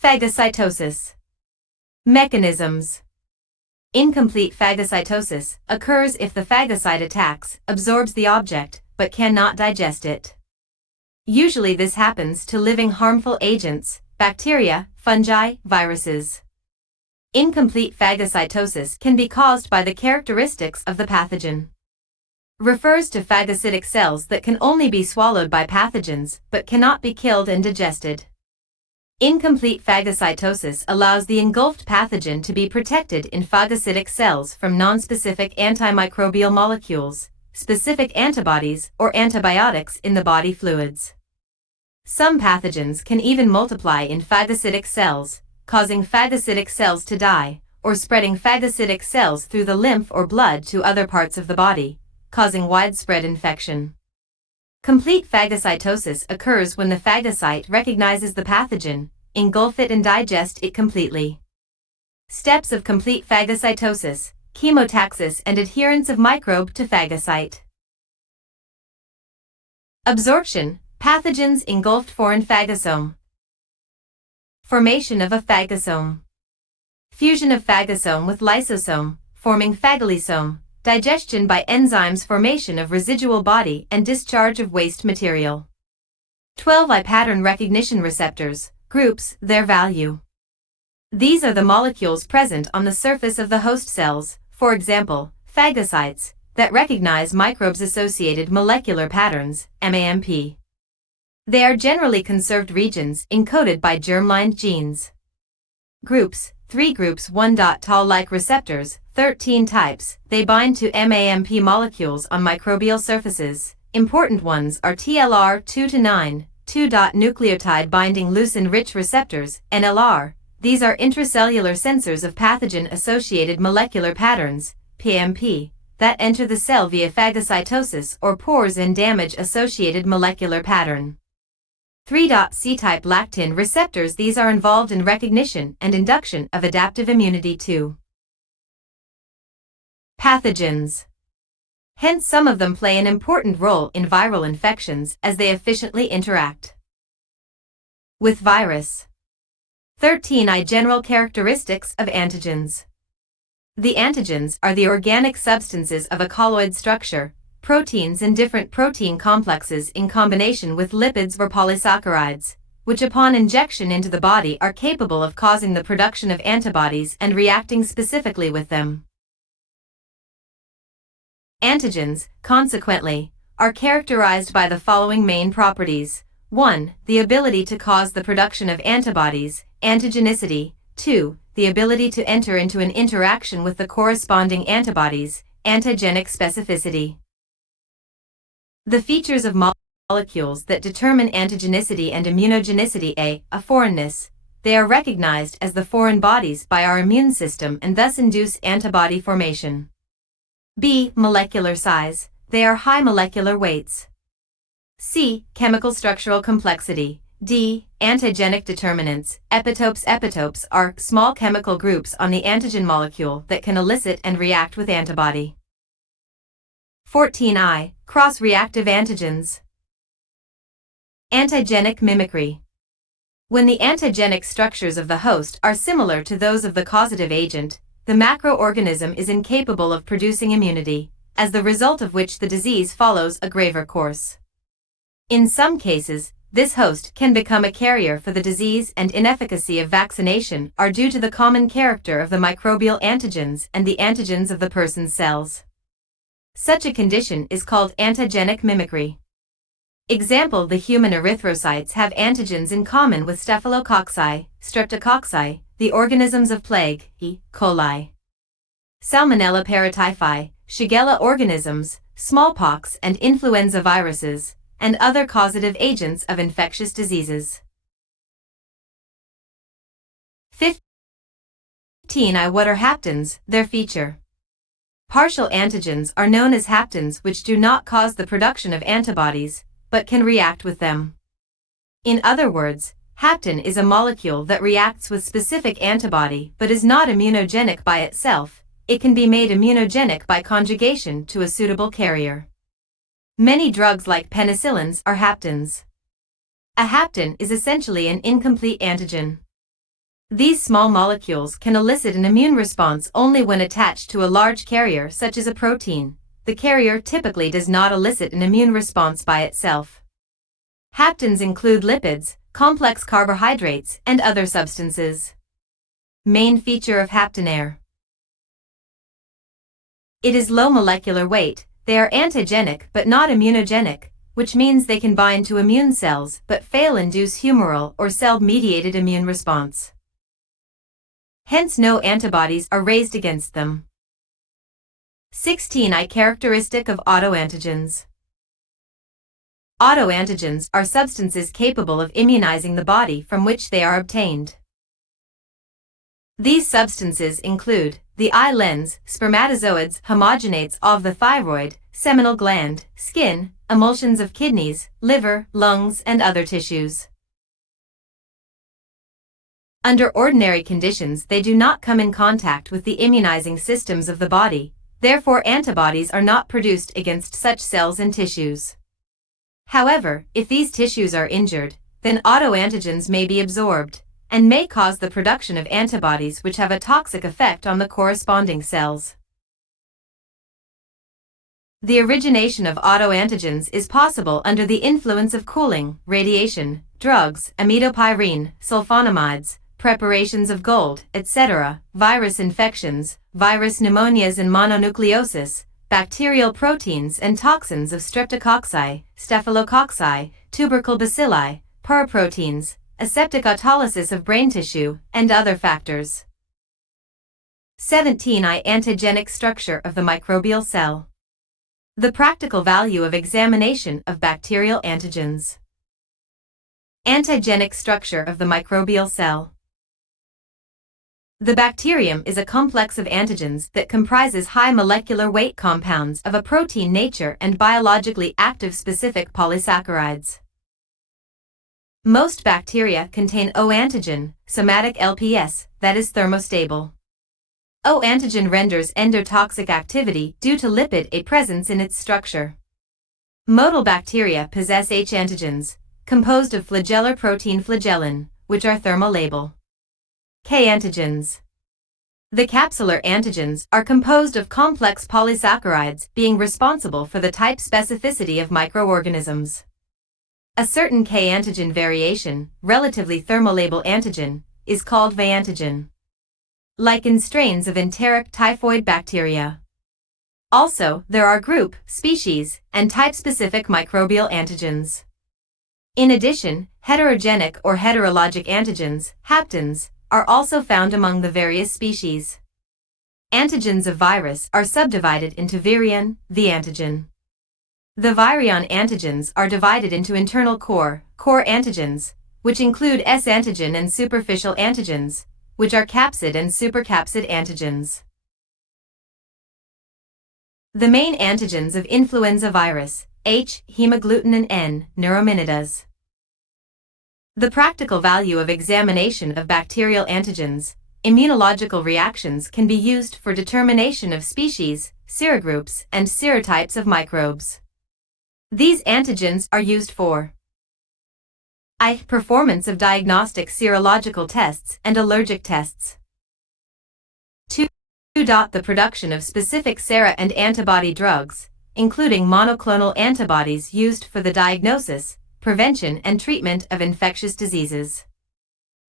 Phagocytosis. Mechanisms. Incomplete phagocytosis occurs if the phagocyte attacks, absorbs the object, but cannot digest it. Usually this happens to living harmful agents, bacteria, fungi, viruses. Incomplete phagocytosis can be caused by the characteristics of the pathogen. Refers to phagocytic cells that can only be swallowed by pathogens but cannot be killed and digested. Incomplete phagocytosis allows the engulfed pathogen to be protected in phagocytic cells from nonspecific antimicrobial molecules, specific antibodies, or antibiotics in the body fluids. Some pathogens can even multiply in phagocytic cells, causing phagocytic cells to die, or spreading phagocytic cells through the lymph or blood to other parts of the body, causing widespread infection. Complete phagocytosis occurs when the phagocyte recognizes the pathogen, engulf it and digest it completely. Steps of complete phagocytosis: chemotaxis and adherence of microbe to phagocyte. Absorption: pathogens engulfed foreign phagosome. Formation of a phagosome. Fusion of phagosome with lysosome, forming phagolysome. Digestion by enzymes, formation of residual body and discharge of waste material. 12I pattern recognition receptors, groups, their value. These are the molecules present on the surface of the host cells, for example, phagocytes, that recognize microbes-associated molecular patterns, MAMP. They are generally conserved regions encoded by germline genes. Groups: 3 groups. 1. Toll-like receptors, 13 types. They bind to MAMP molecules on microbial surfaces. Important ones are TLR 2 to 9, 2. Nucleotide binding leucine-rich receptors, NLR. These are intracellular sensors of pathogen-associated molecular patterns, PMP, that enter the cell via phagocytosis or pores and damage associated molecular pattern. 3. C-type lactin receptors. These are involved in recognition and induction of adaptive immunity too. Pathogens. Hence some of them play an important role in viral infections as they efficiently interact with virus. 13I general characteristics of antigens. The antigens are the organic substances of a colloid structure, proteins and different protein complexes in combination with lipids or polysaccharides, which upon injection into the body are capable of causing the production of antibodies and reacting specifically with them. Antigens, consequently, are characterized by the following main properties. 1. The ability to cause the production of antibodies, antigenicity. 2. The ability to enter into an interaction with the corresponding antibodies, antigenic specificity. The features of molecules that determine antigenicity and immunogenicity. A foreignness. They are recognized as the foreign bodies by our immune system and thus induce antibody formation. B. Molecular size. They are high molecular weights. C. Chemical structural complexity. D. Antigenic determinants. Epitopes. Epitopes are small chemical groups on the antigen molecule that can elicit and react with antibody. 14I. Cross-reactive antigens. Antigenic mimicry. When the antigenic structures of the host are similar to those of the causative agent, the macroorganism is incapable of producing immunity, as the result of which the disease follows a graver course. In some cases, this host can become a carrier for the disease, and inefficacy of vaccination are due to the common character of the microbial antigens and the antigens of the person's cells. Such a condition is called antigenic mimicry. Example: the human erythrocytes have antigens in common with staphylococci, streptococci, the organisms of plague, E. coli, Salmonella paratyphi, Shigella organisms, smallpox and influenza viruses, and other causative agents of infectious diseases. 15I. What are haptens? Their feature. Partial antigens are known as haptens, which do not cause the production of antibodies, but can react with them. In other words, hapten is a molecule that reacts with specific antibody but is not immunogenic by itself. It can be made immunogenic by conjugation to a suitable carrier. Many drugs like penicillins are haptens. A hapten is essentially an incomplete antigen. These small molecules can elicit an immune response only when attached to a large carrier such as a protein. The carrier typically does not elicit an immune response by itself. Haptens include lipids, complex carbohydrates, and other substances. Main feature of haptenaire. It is low molecular weight. They are antigenic but not immunogenic, which means they can bind to immune cells but fail induce humoral or cell-mediated immune response. Hence no antibodies are raised against them. 16I characteristic of autoantigens. Autoantigens are substances capable of immunizing the body from which they are obtained. These substances include the eye lens, spermatozoids, homogenates of the thyroid, seminal gland, skin, emulsions of kidneys, liver, lungs, and other tissues. Under ordinary conditions, they do not come in contact with the immunizing systems of the body, therefore antibodies are not produced against such cells and tissues. However, if these tissues are injured, then autoantigens may be absorbed, and may cause the production of antibodies which have a toxic effect on the corresponding cells. The origination of autoantigens is possible under the influence of cooling, radiation, drugs, amidopyrene, sulfonamides, preparations of gold, etc., virus infections, virus pneumonias and mononucleosis, bacterial proteins and toxins of streptococci, staphylococci, tubercle bacilli, paraproteins, aseptic autolysis of brain tissue, and other factors. 17I antigenic structure of the microbial cell. The practical value of examination of bacterial antigens. Antigenic structure of the microbial cell. The bacterium is a complex of antigens that comprises high molecular weight compounds of a protein nature and biologically active specific polysaccharides. Most bacteria contain O antigen, somatic LPS, that is thermostable. O antigen renders endotoxic activity due to lipid A presence in its structure. Motile bacteria possess H antigens, composed of flagellar protein flagellin, which are thermolabile. K antigens. The capsular antigens are composed of complex polysaccharides being responsible for the type specificity of microorganisms. A certain K antigen variation, relatively thermolabile antigen, is called V antigen. Like in strains of enteric typhoid bacteria. Also, there are group, species, and type-specific microbial antigens. In addition, heterogenic or heterologic antigens, haptens, are also found among the various species. Antigens of virus are subdivided into virion, V antigen. The virion antigens are divided into internal core antigens, which include S antigen, and superficial antigens, which are capsid and supercapsid antigens. The main antigens of influenza virus, H, hemagglutinin and N, neuraminidase. The practical value of examination of bacterial antigens, immunological reactions can be used for determination of species, serogroups, and serotypes of microbes. These antigens are used for I. Performance of diagnostic serological tests and allergic tests. 2. The production of specific sera and antibody drugs, including monoclonal antibodies used for the diagnosis, prevention and treatment of infectious diseases.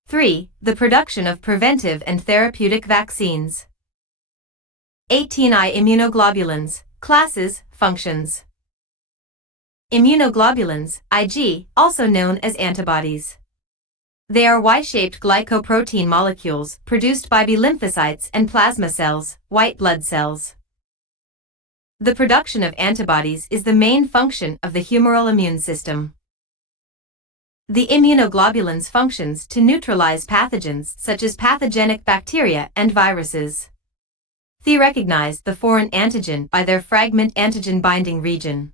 3. The production of preventive and therapeutic vaccines. 18I immunoglobulins, classes, functions. Immunoglobulins, Ig, also known as antibodies. They are Y-shaped glycoprotein molecules produced by B lymphocytes and plasma cells, white blood cells. The production of antibodies is the main function of the humoral immune system. The immunoglobulins functions to neutralize pathogens such as pathogenic bacteria and viruses. They recognize the foreign antigen by their fragment antigen binding region.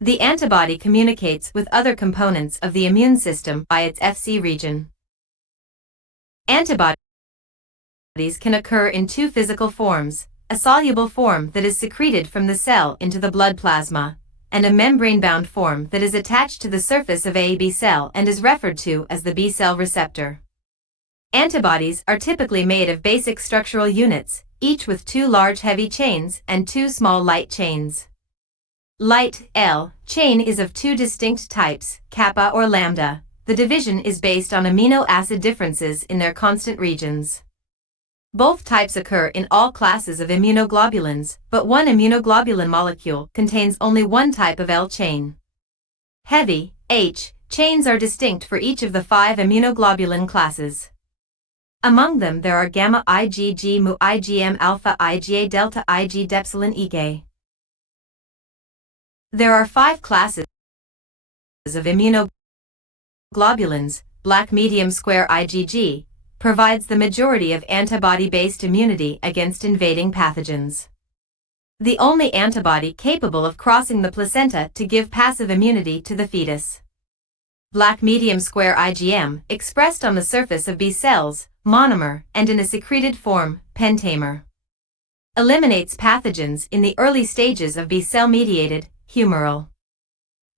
The antibody communicates with other components of the immune system by its Fc region. Antibodies can occur in two physical forms, a soluble form that is secreted from the cell into the blood plasma, and a membrane-bound form that is attached to the surface of a B cell and is referred to as the B cell receptor. Antibodies are typically made of basic structural units, each with 2 large heavy chains and 2 small light chains. Light L chain is of 2 distinct types, kappa or lambda. The division is based on amino acid differences in their constant regions. Both types occur in all classes of immunoglobulins, but one immunoglobulin molecule contains only one type of L chain. Heavy H chains are distinct for each of the 5 immunoglobulin classes. Among them there are gamma IgG mu IgM alpha IgA delta Ig depsilon Ig. There are 5 classes of immunoglobulins. Black medium square IgG provides the majority of antibody-based immunity against invading pathogens. The only antibody capable of crossing the placenta to give passive immunity to the fetus. Black medium square IgM, expressed on the surface of B cells, monomer, and in a secreted form, pentamer. Eliminates pathogens in the early stages of B cell-mediated, humoral.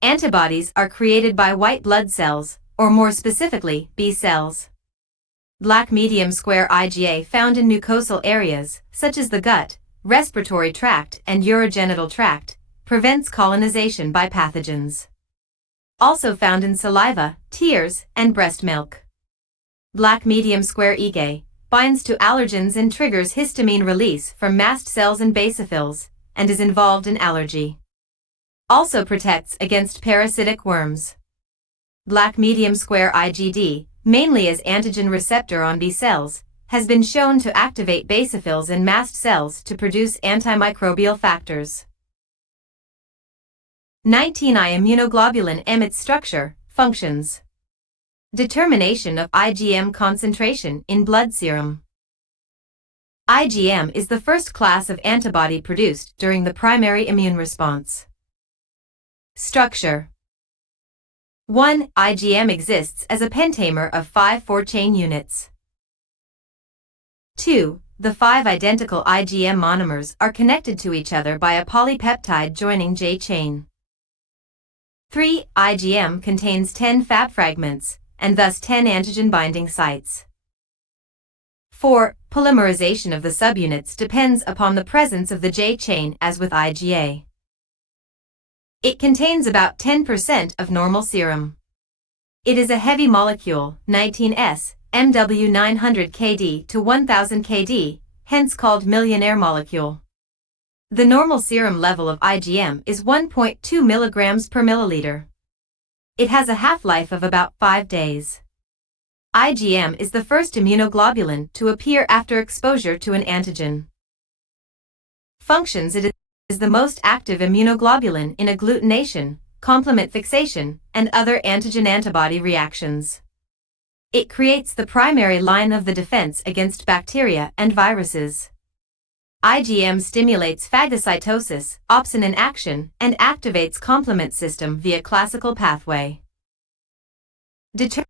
Antibodies are created by white blood cells, or more specifically, B cells. Black medium square IgA found in mucosal areas, such as the gut, respiratory tract, and urogenital tract, prevents colonization by pathogens. Also found in saliva, tears, and breast milk. Black medium square Ig binds to allergens and triggers histamine release from mast cells and basophils, and is involved in allergy. Also protects against parasitic worms. Black medium square IgD, mainly as antigen receptor on B cells, has been shown to activate basophils and mast cells to produce antimicrobial factors. 19I immunoglobulin M. Its structure, functions. Determination of IgM concentration in blood serum. IgM is the first class of antibody produced during the primary immune response. Structure. 1. IgM exists as a pentamer of 5 4-chain units. 2. The 5 identical IgM monomers are connected to each other by a polypeptide joining J chain. 3. IgM contains 10 Fab fragments, and thus 10 antigen binding sites. 4. Polymerization of the subunits depends upon the presence of the J chain as with IgA. It contains about 10% of normal serum. It is a heavy molecule, 19S, MW 900 Kd to 1000 Kd, hence called millionaire molecule. The normal serum level of IgM is 1.2 mg per milliliter. It has a half-life of about 5 days. IgM is the first immunoglobulin to appear after exposure to an antigen. Functions. It is the most active immunoglobulin in agglutination, complement fixation, and other antigen-antibody reactions. It creates the primary line of the defense against bacteria and viruses. IgM stimulates phagocytosis, opsin in action, and activates complement system via classical pathway. Determination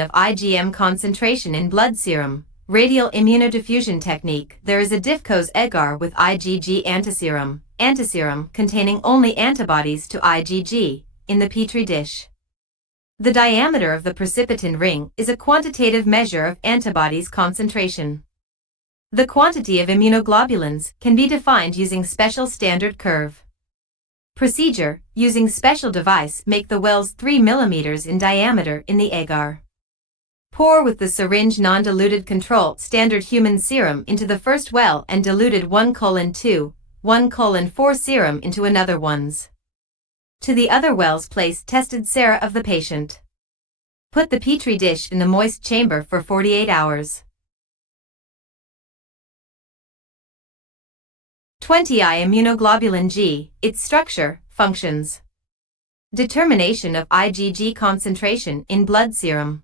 of IgM concentration in blood serum. Radial immunodiffusion technique. There is a diffcose agar with IgG antiserum containing only antibodies to IgG, in the Petri dish. The diameter of the precipitin ring is a quantitative measure of antibodies concentration. The quantity of immunoglobulins can be defined using special standard curve. Procedure. Using special device make the wells 3 mm in diameter in the agar. Pour with the syringe non-diluted control standard human serum into the first well and diluted 1:2, 1:4 serum into another ones. To the other wells place tested sera of the patient. Put the Petri dish in the moist chamber for 48 hours. 20I immunoglobulin G. Its structure, functions. Determination of IgG concentration in blood serum.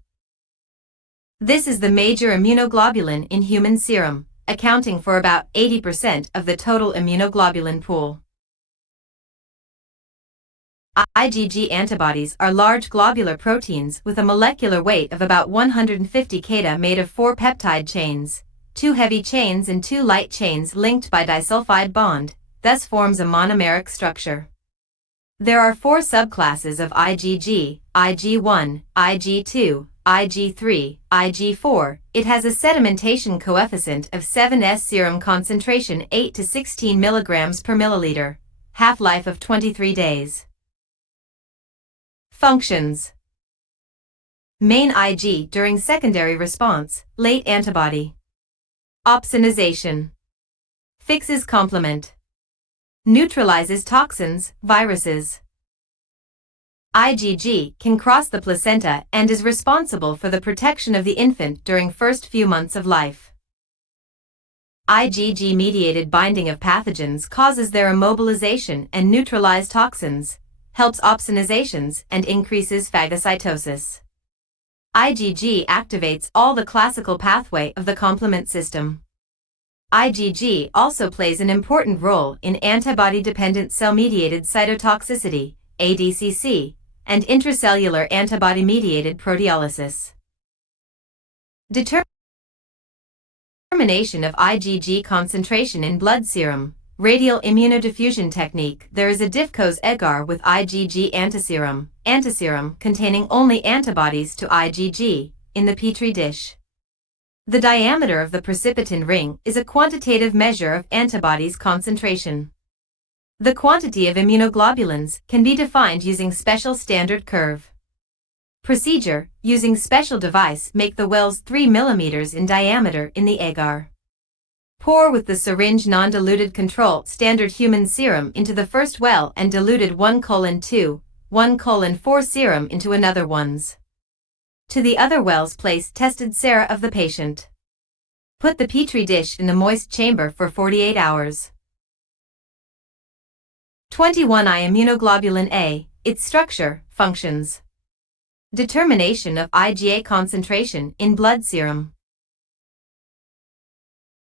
This is the major immunoglobulin in human serum, accounting for about 80% of the total immunoglobulin pool. IgG antibodies are large globular proteins with a molecular weight of about 150 kDa made of 4 peptide chains, 2 heavy chains and 2 light chains linked by disulfide bond, thus forms a monomeric structure. There are 4 subclasses of IgG, Ig1, Ig2, Ig3, Ig4, it has a sedimentation coefficient of 7s, serum concentration 8 to 16 mg per milliliter, half-life of 23 days. Functions. Main Ig during secondary response, late antibody. Opsonization. Fixes complement. Neutralizes toxins, viruses. IgG can cross the placenta and is responsible for the protection of the infant during first few months of life. IgG-mediated binding of pathogens causes their immobilization and neutralize toxins, helps opsonizations and increases phagocytosis. IgG activates all the classical pathway of the complement system. IgG also plays an important role in antibody-dependent cell-mediated cytotoxicity, ADCC, and intracellular antibody-mediated proteolysis. Determination of IgG concentration in blood serum, radial immunodiffusion technique. There is a diffcose agar with IgG antiserum containing only antibodies to IgG, in the Petri dish. The diameter of the precipitin ring is a quantitative measure of antibodies concentration. The quantity of immunoglobulins can be defined using special standard curve. Procedure: using special device, make the wells 3 mm in diameter in the agar. Pour with the syringe non-diluted control standard human serum into the first well and diluted 1:2, 1:4 serum into another ones. To the other wells place tested sera of the patient. Put the Petri dish in the moist chamber for 48 hours. 21I Immunoglobulin A, its structure, functions. Determination of IgA concentration in blood serum.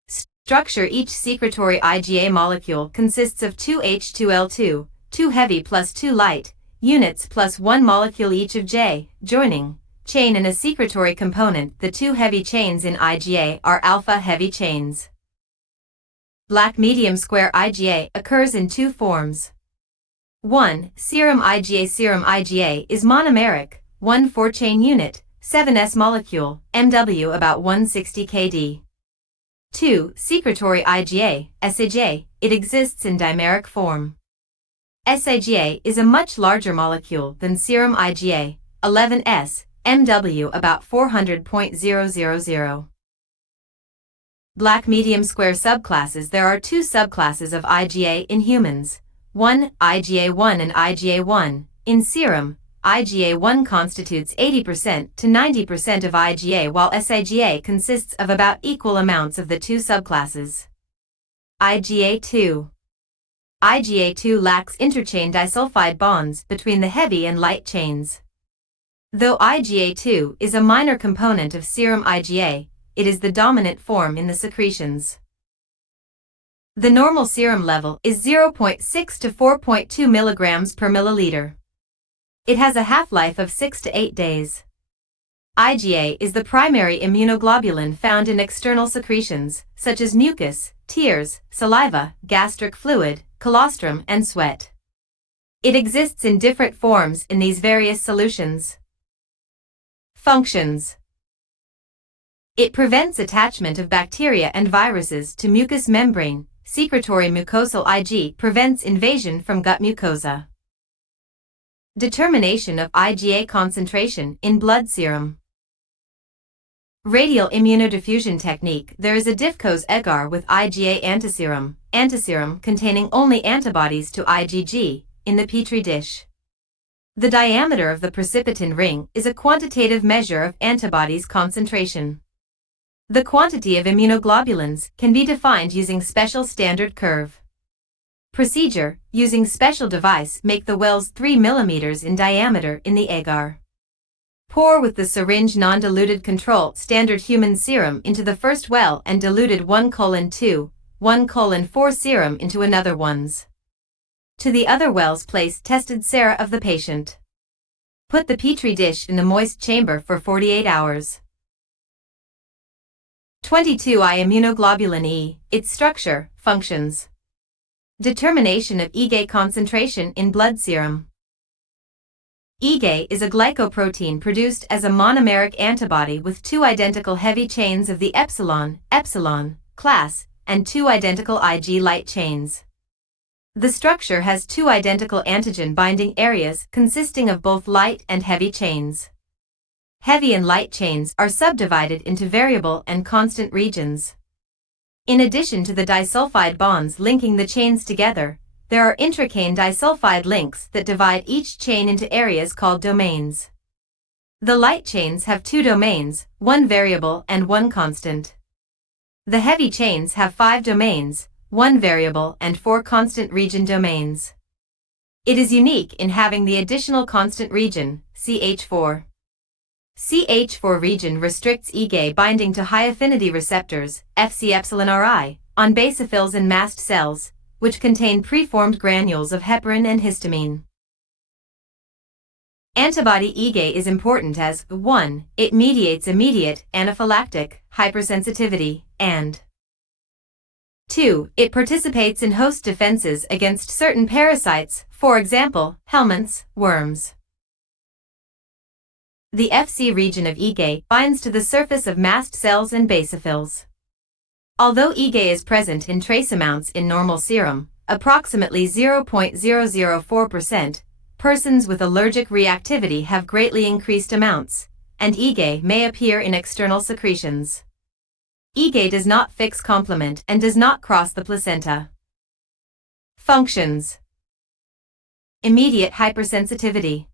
Structure: each secretory IgA molecule consists of 2 H2L2, 2 heavy plus 2 light, units plus 1 molecule each of J, joining, chain and a secretory component. The 2 heavy chains in IgA are alpha heavy chains. Black medium square IgA occurs in 2 forms. 1. Serum IgA is monomeric, 1 4-chain unit, 7s molecule, MW about 160 kD. 2. Secretory IgA, SIgA, it exists in dimeric form. SIgA is a much larger molecule than serum IgA, 11s, MW about 400.000. Black medium square subclasses. There are 2 subclasses of IgA in humans. 1. IgA1 and IgA1. In serum, IgA1 constitutes 80% to 90% of IgA, while SIgA consists of about equal amounts of the 2 subclasses. IgA2. IgA2 lacks interchain disulfide bonds between the heavy and light chains. Though IgA2 is a minor component of serum IgA, it is the dominant form in the secretions. The normal serum level is 0.6 to 4.2 mg per milliliter. It has a half-life of 6 to 8 days. IgA is the primary immunoglobulin found in external secretions, such as mucus, tears, saliva, gastric fluid, colostrum, and sweat. It exists in different forms in these various solutions. Functions. It prevents attachment of bacteria and viruses to mucous membrane. Secretory mucosal Ig prevents invasion from gut mucosa. Determination of IgA concentration in blood serum. Radial immunodiffusion technique. There is a diffcose agar with IgA antiserum containing only antibodies to IgG, in the Petri dish. The diameter of the precipitin ring is a quantitative measure of antibodies concentration. The quantity of immunoglobulins can be defined using special standard curve. Procedure: using special device, make the wells 3 mm in diameter in the agar. Pour with the syringe non-diluted control standard human serum into the first well and diluted 1:2, 1:4 serum into another ones. To the other wells place tested sera of the patient. Put the Petri dish in the moist chamber for 48 hours. 22I Immunoglobulin E, its structure, functions. Determination of IgA concentration in blood serum. IgA is a glycoprotein produced as a monomeric antibody with two identical heavy chains of the epsilon class and two identical Ig light chains. The structure has two identical antigen binding areas consisting of both light and heavy chains. Heavy and light chains are subdivided into variable and constant regions. In addition to the disulfide bonds linking the chains together, there are intracane disulfide links that divide each chain into areas called domains. The light chains have two domains, one variable and one constant. The heavy chains have 5 domains, one variable and 4 constant region domains. It is unique in having the additional constant region, CH4. CH4 region restricts IgA binding to high-affinity receptors, Fc∈RI, on basophils and mast cells, which contain preformed granules of heparin and histamine. Antibody IgA is important as 1. It mediates immediate anaphylactic hypersensitivity, and 2. It participates in host defenses against certain parasites, for example, helminths, worms. The Fc region of IgA binds to the surface of mast cells and basophils. Although IgA is present in trace amounts in normal serum, approximately 0.004%, persons with allergic reactivity have greatly increased amounts, and IgA may appear in external secretions. IgA does not fix complement and does not cross the placenta. Functions: immediate hypersensitivity.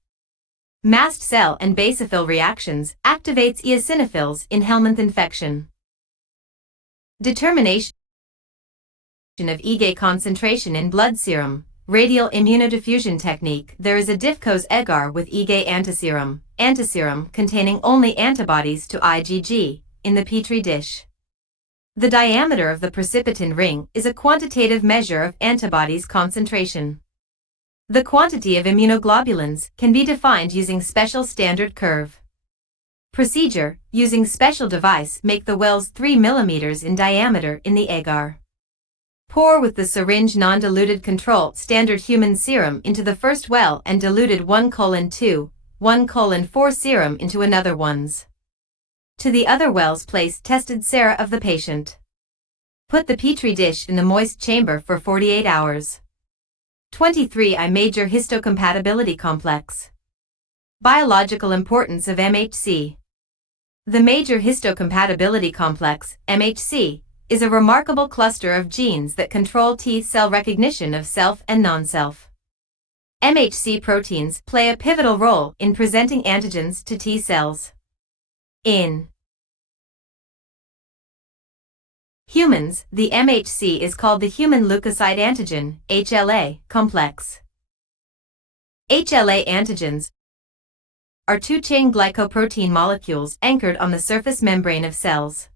Mast cell and basophil reactions activates eosinophils in helminth infection. Determination of IgA concentration in blood serum. Radial immunodiffusion technique. There is a diffcose agar with IgA antiserum containing only antibodies to IgG, in the Petri dish. The diameter of the precipitin ring is a quantitative measure of antibodies concentration. The quantity of immunoglobulins can be defined using special standard curve. Procedure: using special device, make the wells 3 mm in diameter in the agar. Pour with the syringe non-diluted control standard human serum into the first well and diluted 1:2, 1:4 serum into another ones. To the other wells place tested sera of the patient. Put the Petri dish in the moist chamber for 48 hours. 23. I major histocompatibility complex. Biological importance of MHC. The major histocompatibility complex, MHC, is a remarkable cluster of genes that control T cell recognition of self and non-self. MHC proteins play a pivotal role in presenting antigens to T cells. In humans, the MHC is called the human leukocyte antigen, HLA, complex. HLA antigens are two-chain glycoprotein molecules anchored on the surface membrane of cells.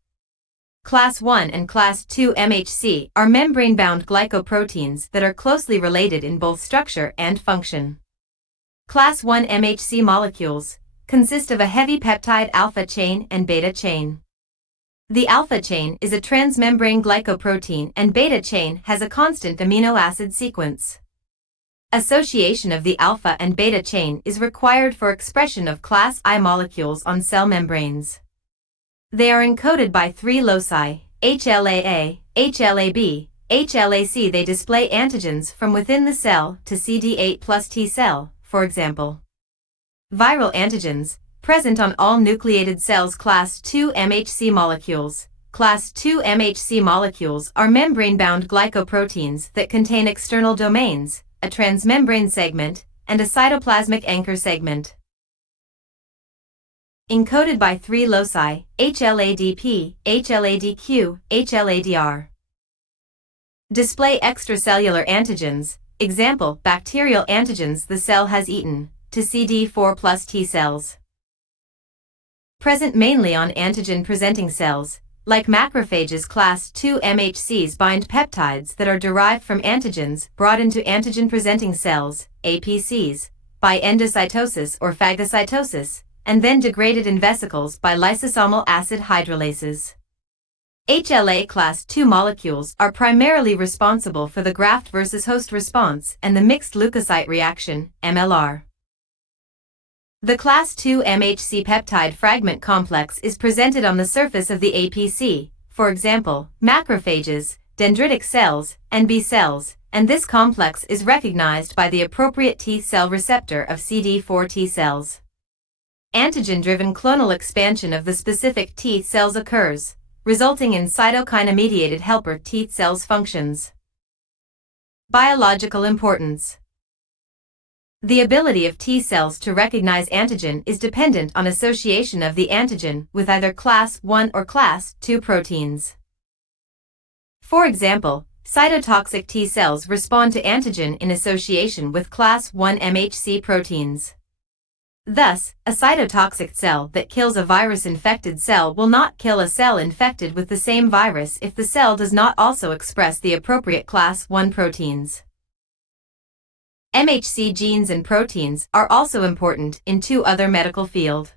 Class I and Class II MHC are membrane-bound glycoproteins that are closely related in both structure and function. Class I MHC molecules consist of a heavy peptide alpha chain and beta chain. The alpha chain is a transmembrane glycoprotein and beta chain has a constant amino acid sequence. Association of the alpha and beta chain is required for expression of class I molecules on cell membranes. They are encoded by 3 loci, HLA-A, HLA-B, HLA-C. They display antigens from within the cell to CD8 plus T cell, for example. Viral antigens, present on all nucleated cells. Class II MHC molecules. Class II MHC molecules are membrane-bound glycoproteins that contain external domains, a transmembrane segment, and a cytoplasmic anchor segment. Encoded by 3 loci, HLA-DP, HLA-DQ, HLA-DR. Display extracellular antigens, example, bacterial antigens the cell has eaten, to CD4 plus T cells. Present mainly on antigen-presenting cells, like macrophages. Class II MHCs bind peptides that are derived from antigens brought into antigen-presenting cells, APCs, by endocytosis or phagocytosis, and then degraded in vesicles by lysosomal acid hydrolases. HLA class II molecules are primarily responsible for the graft versus host response and the mixed leukocyte reaction, MLR. The class II MHC peptide fragment complex is presented on the surface of the APC, for example, macrophages, dendritic cells, and B cells, and this complex is recognized by the appropriate T cell receptor of CD4 T cells. Antigen-driven clonal expansion of the specific T cells occurs, resulting in cytokine-mediated helper T cells functions. Biological importance. The ability of T cells to recognize antigen is dependent on association of the antigen with either class I or class II proteins. For example, cytotoxic T cells respond to antigen in association with class I MHC proteins. Thus, a cytotoxic cell that kills a virus-infected cell will not kill a cell infected with the same virus if the cell does not also express the appropriate class I proteins. MHC genes and proteins are also important in two other medical fields.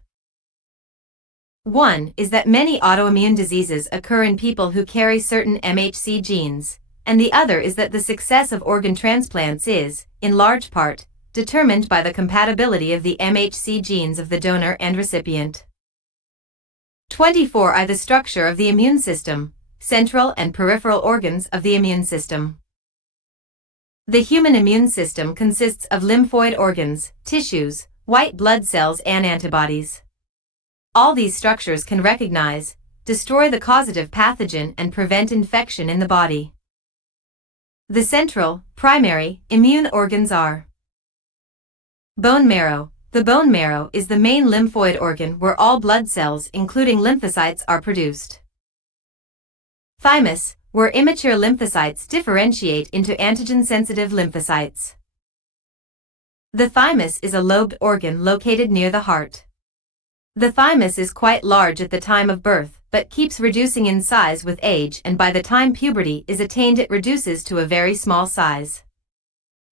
One is that many autoimmune diseases occur in people who carry certain MHC genes, and the other is that the success of organ transplants is, in large part, determined by the compatibility of the MHC genes of the donor and recipient. 24. The structure of the immune system, central and peripheral organs of the immune system. The human immune system consists of lymphoid organs, tissues, white blood cells and antibodies. All these structures can recognize, destroy the causative pathogen and prevent infection in the body. The central, primary, immune organs are bone marrow. The bone marrow is the main lymphoid organ where all blood cells including lymphocytes are produced. Thymus, where immature lymphocytes differentiate into antigen-sensitive lymphocytes. The thymus is a lobed organ located near the heart. The thymus is quite large at the time of birth, but keeps reducing in size with age, and by the time puberty is attained it reduces to a very small size.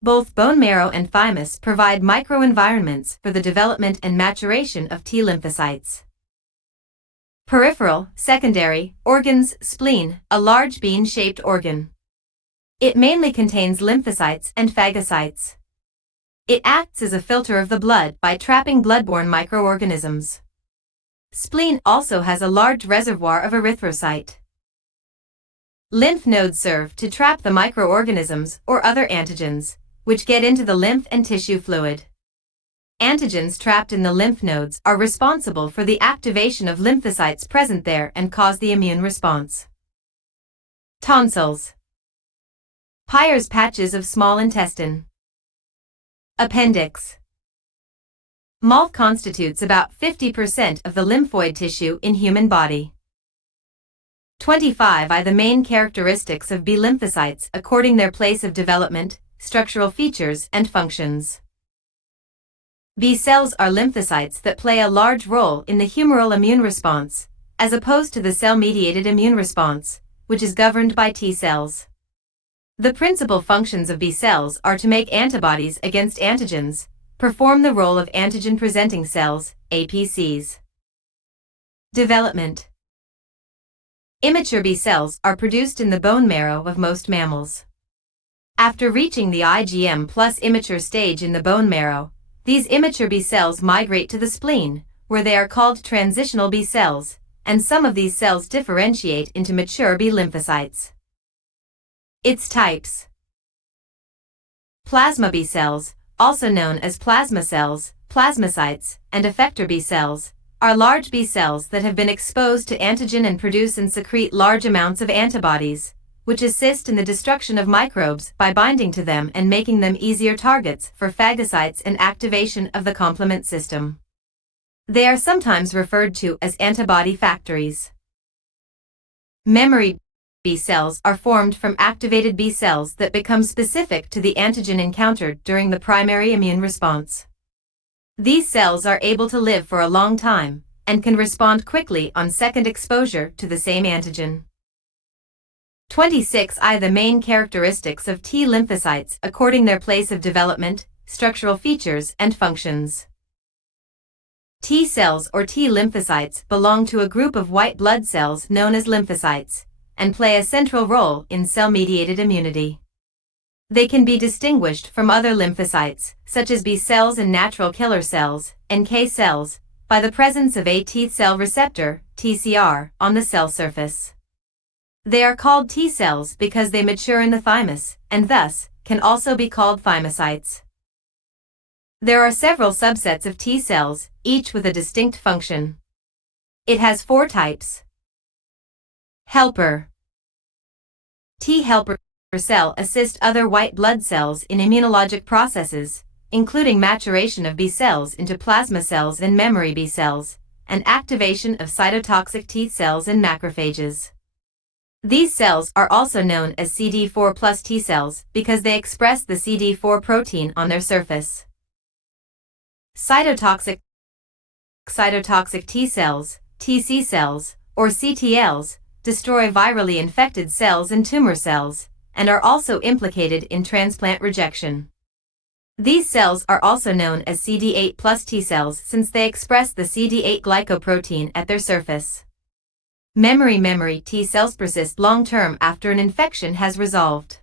Both bone marrow and thymus provide microenvironments for the development and maturation of T lymphocytes. Peripheral, secondary, organs, spleen, a large bean-shaped organ. It mainly contains lymphocytes and phagocytes. It acts as a filter of the blood by trapping bloodborne microorganisms. Spleen also has a large reservoir of erythrocyte. Lymph nodes serve to trap the microorganisms or other antigens, which get into the lymph and tissue fluid. Antigens trapped in the lymph nodes are responsible for the activation of lymphocytes present there and cause the immune response. Tonsils. Peyer's patches of small intestine. Appendix. Mold constitutes about 50% of the lymphoid tissue in human body. 25. The main characteristics of B lymphocytes according their place of development, structural features and functions. B cells are lymphocytes that play a large role in the humoral immune response, as opposed to the cell-mediated immune response, which is governed by T cells. The principal functions of B cells are to make antibodies against antigens, perform the role of antigen-presenting cells, APCs. Development. Immature B cells are produced in the bone marrow of most mammals. After reaching the IgM plus immature stage in the bone marrow, these immature B cells migrate to the spleen, where they are called transitional B cells, and some of these cells differentiate into mature B lymphocytes. Its types. Plasma B cells, also known as plasma cells, plasmacytes, and effector B cells, are large B cells that have been exposed to antigen and produce and secrete large amounts of antibodies, which assist in the destruction of microbes by binding to them and making them easier targets for phagocytes and activation of the complement system. They are sometimes referred to as antibody factories. Memory B cells are formed from activated B cells that become specific to the antigen encountered during the primary immune response. These cells are able to live for a long time and can respond quickly on second exposure to the same antigen. 26. The main characteristics of T lymphocytes according their place of development, structural features and functions. T cells or T lymphocytes belong to a group of white blood cells known as lymphocytes, and play a central role in cell-mediated immunity. They can be distinguished from other lymphocytes, such as B cells and natural killer cells, NK cells, by the presence of a T cell receptor, TCR, on the cell surface. They are called T cells because they mature in the thymus, and thus, can also be called thymocytes. There are several subsets of T cells, each with a distinct function. It has 4 types. Helper. T helper cell assist other white blood cells in immunologic processes, including maturation of B cells into plasma cells and memory B cells, and activation of cytotoxic T cells and macrophages. These cells are also known as CD4 plus T cells because they express the CD4 protein on their surface. Cytotoxic T cells, TC cells, or CTLs, destroy virally infected cells and tumor cells, and are also implicated in transplant rejection. These cells are also known as CD8 plus T cells since they express the CD8 glycoprotein at their surface. Memory T cells persist long-term after an infection has resolved.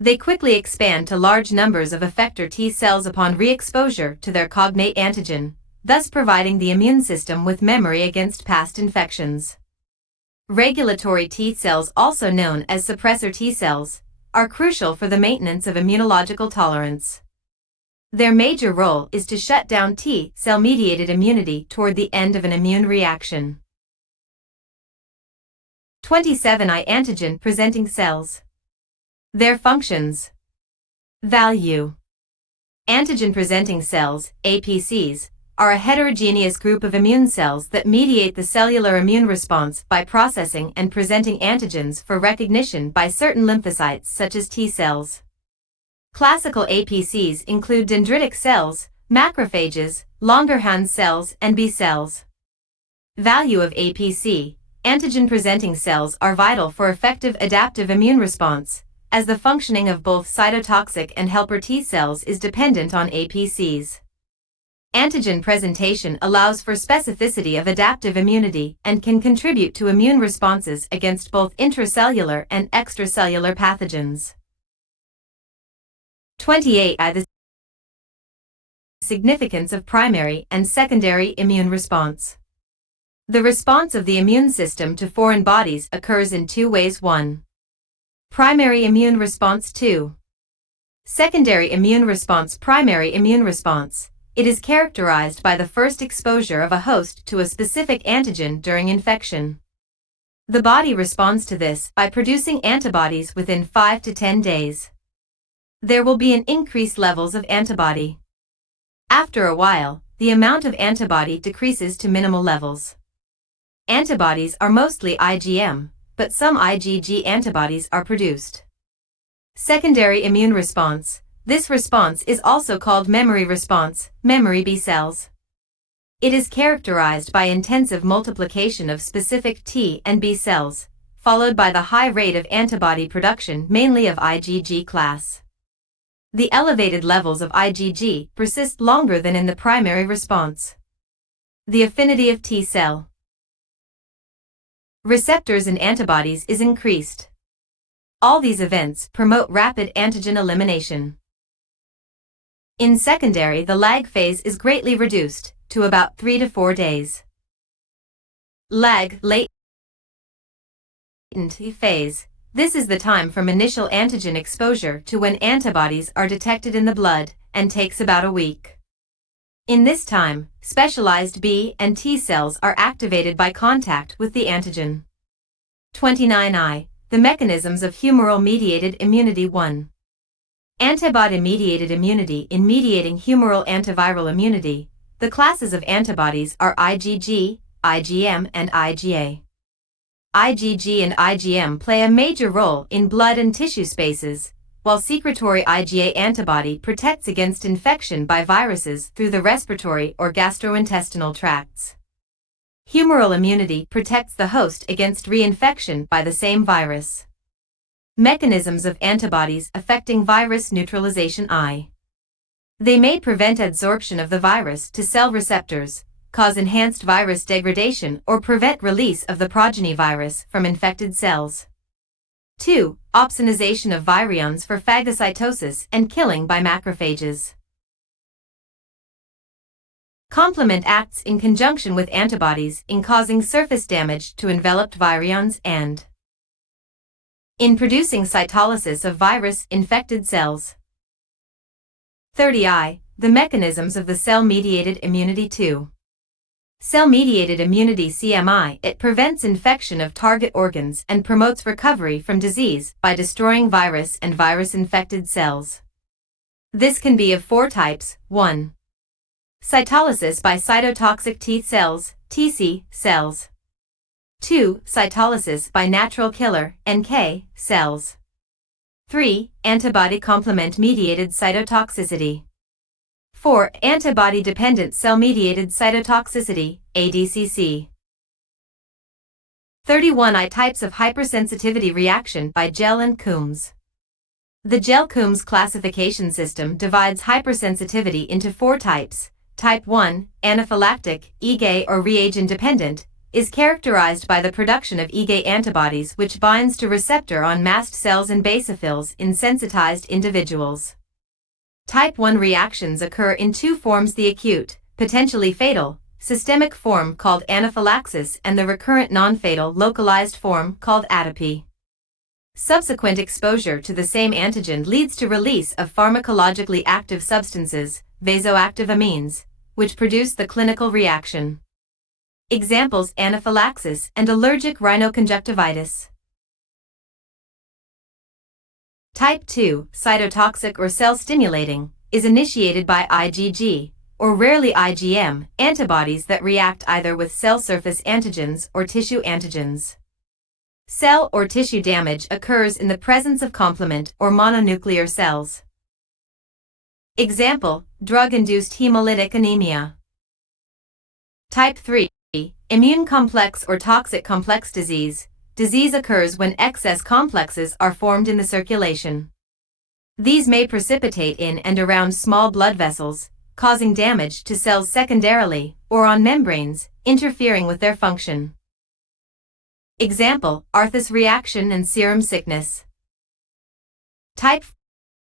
They quickly expand to large numbers of effector T cells upon re-exposure to their cognate antigen, thus providing the immune system with memory against past infections. Regulatory T cells, also known as suppressor T cells, are crucial for the maintenance of immunological tolerance. Their major role is to shut down T cell-mediated immunity toward the end of an immune reaction. 27I antigen-presenting cells. Their functions. Value. Antigen-presenting cells, APCs, are a heterogeneous group of immune cells that mediate the cellular immune response by processing and presenting antigens for recognition by certain lymphocytes such as T cells. Classical APCs include dendritic cells, macrophages, Langerhans cells, and B cells. Value of APC. Antigen-presenting cells are vital for effective adaptive immune response, as the functioning of both cytotoxic and helper T cells is dependent on APCs. Antigen presentation allows for specificity of adaptive immunity and can contribute to immune responses against both intracellular and extracellular pathogens. 28I The significance of primary and secondary immune response. The response of the immune system to foreign bodies occurs in 2 ways. 1. Primary immune response. 2. Secondary immune response. Primary immune response. It is characterized by the first exposure of a host to a specific antigen during infection. The body responds to this by producing antibodies within 5 to 10 days. There will be an increased levels of antibody. After a while, the amount of antibody decreases to minimal levels. Antibodies are mostly IgM, but some IgG antibodies are produced. Secondary immune response. This response is also called memory response, memory B cells. It is characterized by intensive multiplication of specific T and B cells, followed by the high rate of antibody production, mainly of IgG class. The elevated levels of IgG persist longer than in the primary response. The affinity of T cell receptors and antibodies is increased. All these events promote rapid antigen elimination. In secondary, the lag phase is greatly reduced to about 3 to 4 days. Lag, latent phase. This is the time from initial antigen exposure to when antibodies are detected in the blood, and takes about a week. In this time, specialized B and T cells are activated by contact with the antigen. 29I. The mechanisms of humoral-mediated immunity. 1. Antibody-mediated immunity. In mediating humoral antiviral immunity, the classes of antibodies are IgG, IgM, and IgA. IgG and IgM play a major role in blood and tissue spaces, while secretory IgA antibody protects against infection by viruses through the respiratory or gastrointestinal tracts. Humoral immunity protects the host against reinfection by the same virus. Mechanisms of antibodies affecting virus neutralization. I. They may prevent adsorption of the virus to cell receptors, cause enhanced virus degradation, or prevent release of the progeny virus from infected cells. 2. Opsonization of virions for phagocytosis and killing by macrophages. Complement acts in conjunction with antibodies in causing surface damage to enveloped virions and in producing cytolysis of virus-infected cells. 30I. The mechanisms of the cell-mediated immunity. 2. Cell-mediated immunity (CMI). It prevents infection of target organs and promotes recovery from disease by destroying virus and virus-infected cells. This can be of 4 types. 1. Cytolysis by cytotoxic T cells, TC cells. 2. Cytolysis by natural killer, NK cells. 3. Antibody complement-mediated cytotoxicity. 4. Antibody-dependent cell-mediated cytotoxicity, ADCC. 31I. Types of hypersensitivity reaction by Gell and Coombs. The Gell-Coombs classification system divides hypersensitivity into 4 types. Type 1, anaphylactic, IgA or reagent-dependent, is characterized by the production of IgA antibodies which binds to receptor on mast cells and basophils in sensitized individuals. Type 1 reactions occur in 2 forms: the acute, potentially fatal, systemic form called anaphylaxis and the recurrent non-fatal localized form called atopy. Subsequent exposure to the same antigen leads to release of pharmacologically active substances, vasoactive amines, which produce the clinical reaction. Examples: anaphylaxis and allergic rhinoconjunctivitis. Type 2, cytotoxic or cell-stimulating, is initiated by IgG, or rarely IgM, antibodies that react either with cell surface antigens or tissue antigens. Cell or tissue damage occurs in the presence of complement or mononuclear cells. Example: drug-induced hemolytic anemia. Type 3, immune complex or toxic complex disease. Disease occurs when excess complexes are formed in the circulation. These may precipitate in and around small blood vessels, causing damage to cells secondarily, or on membranes, interfering with their function. Example: Arthus reaction and serum sickness. Type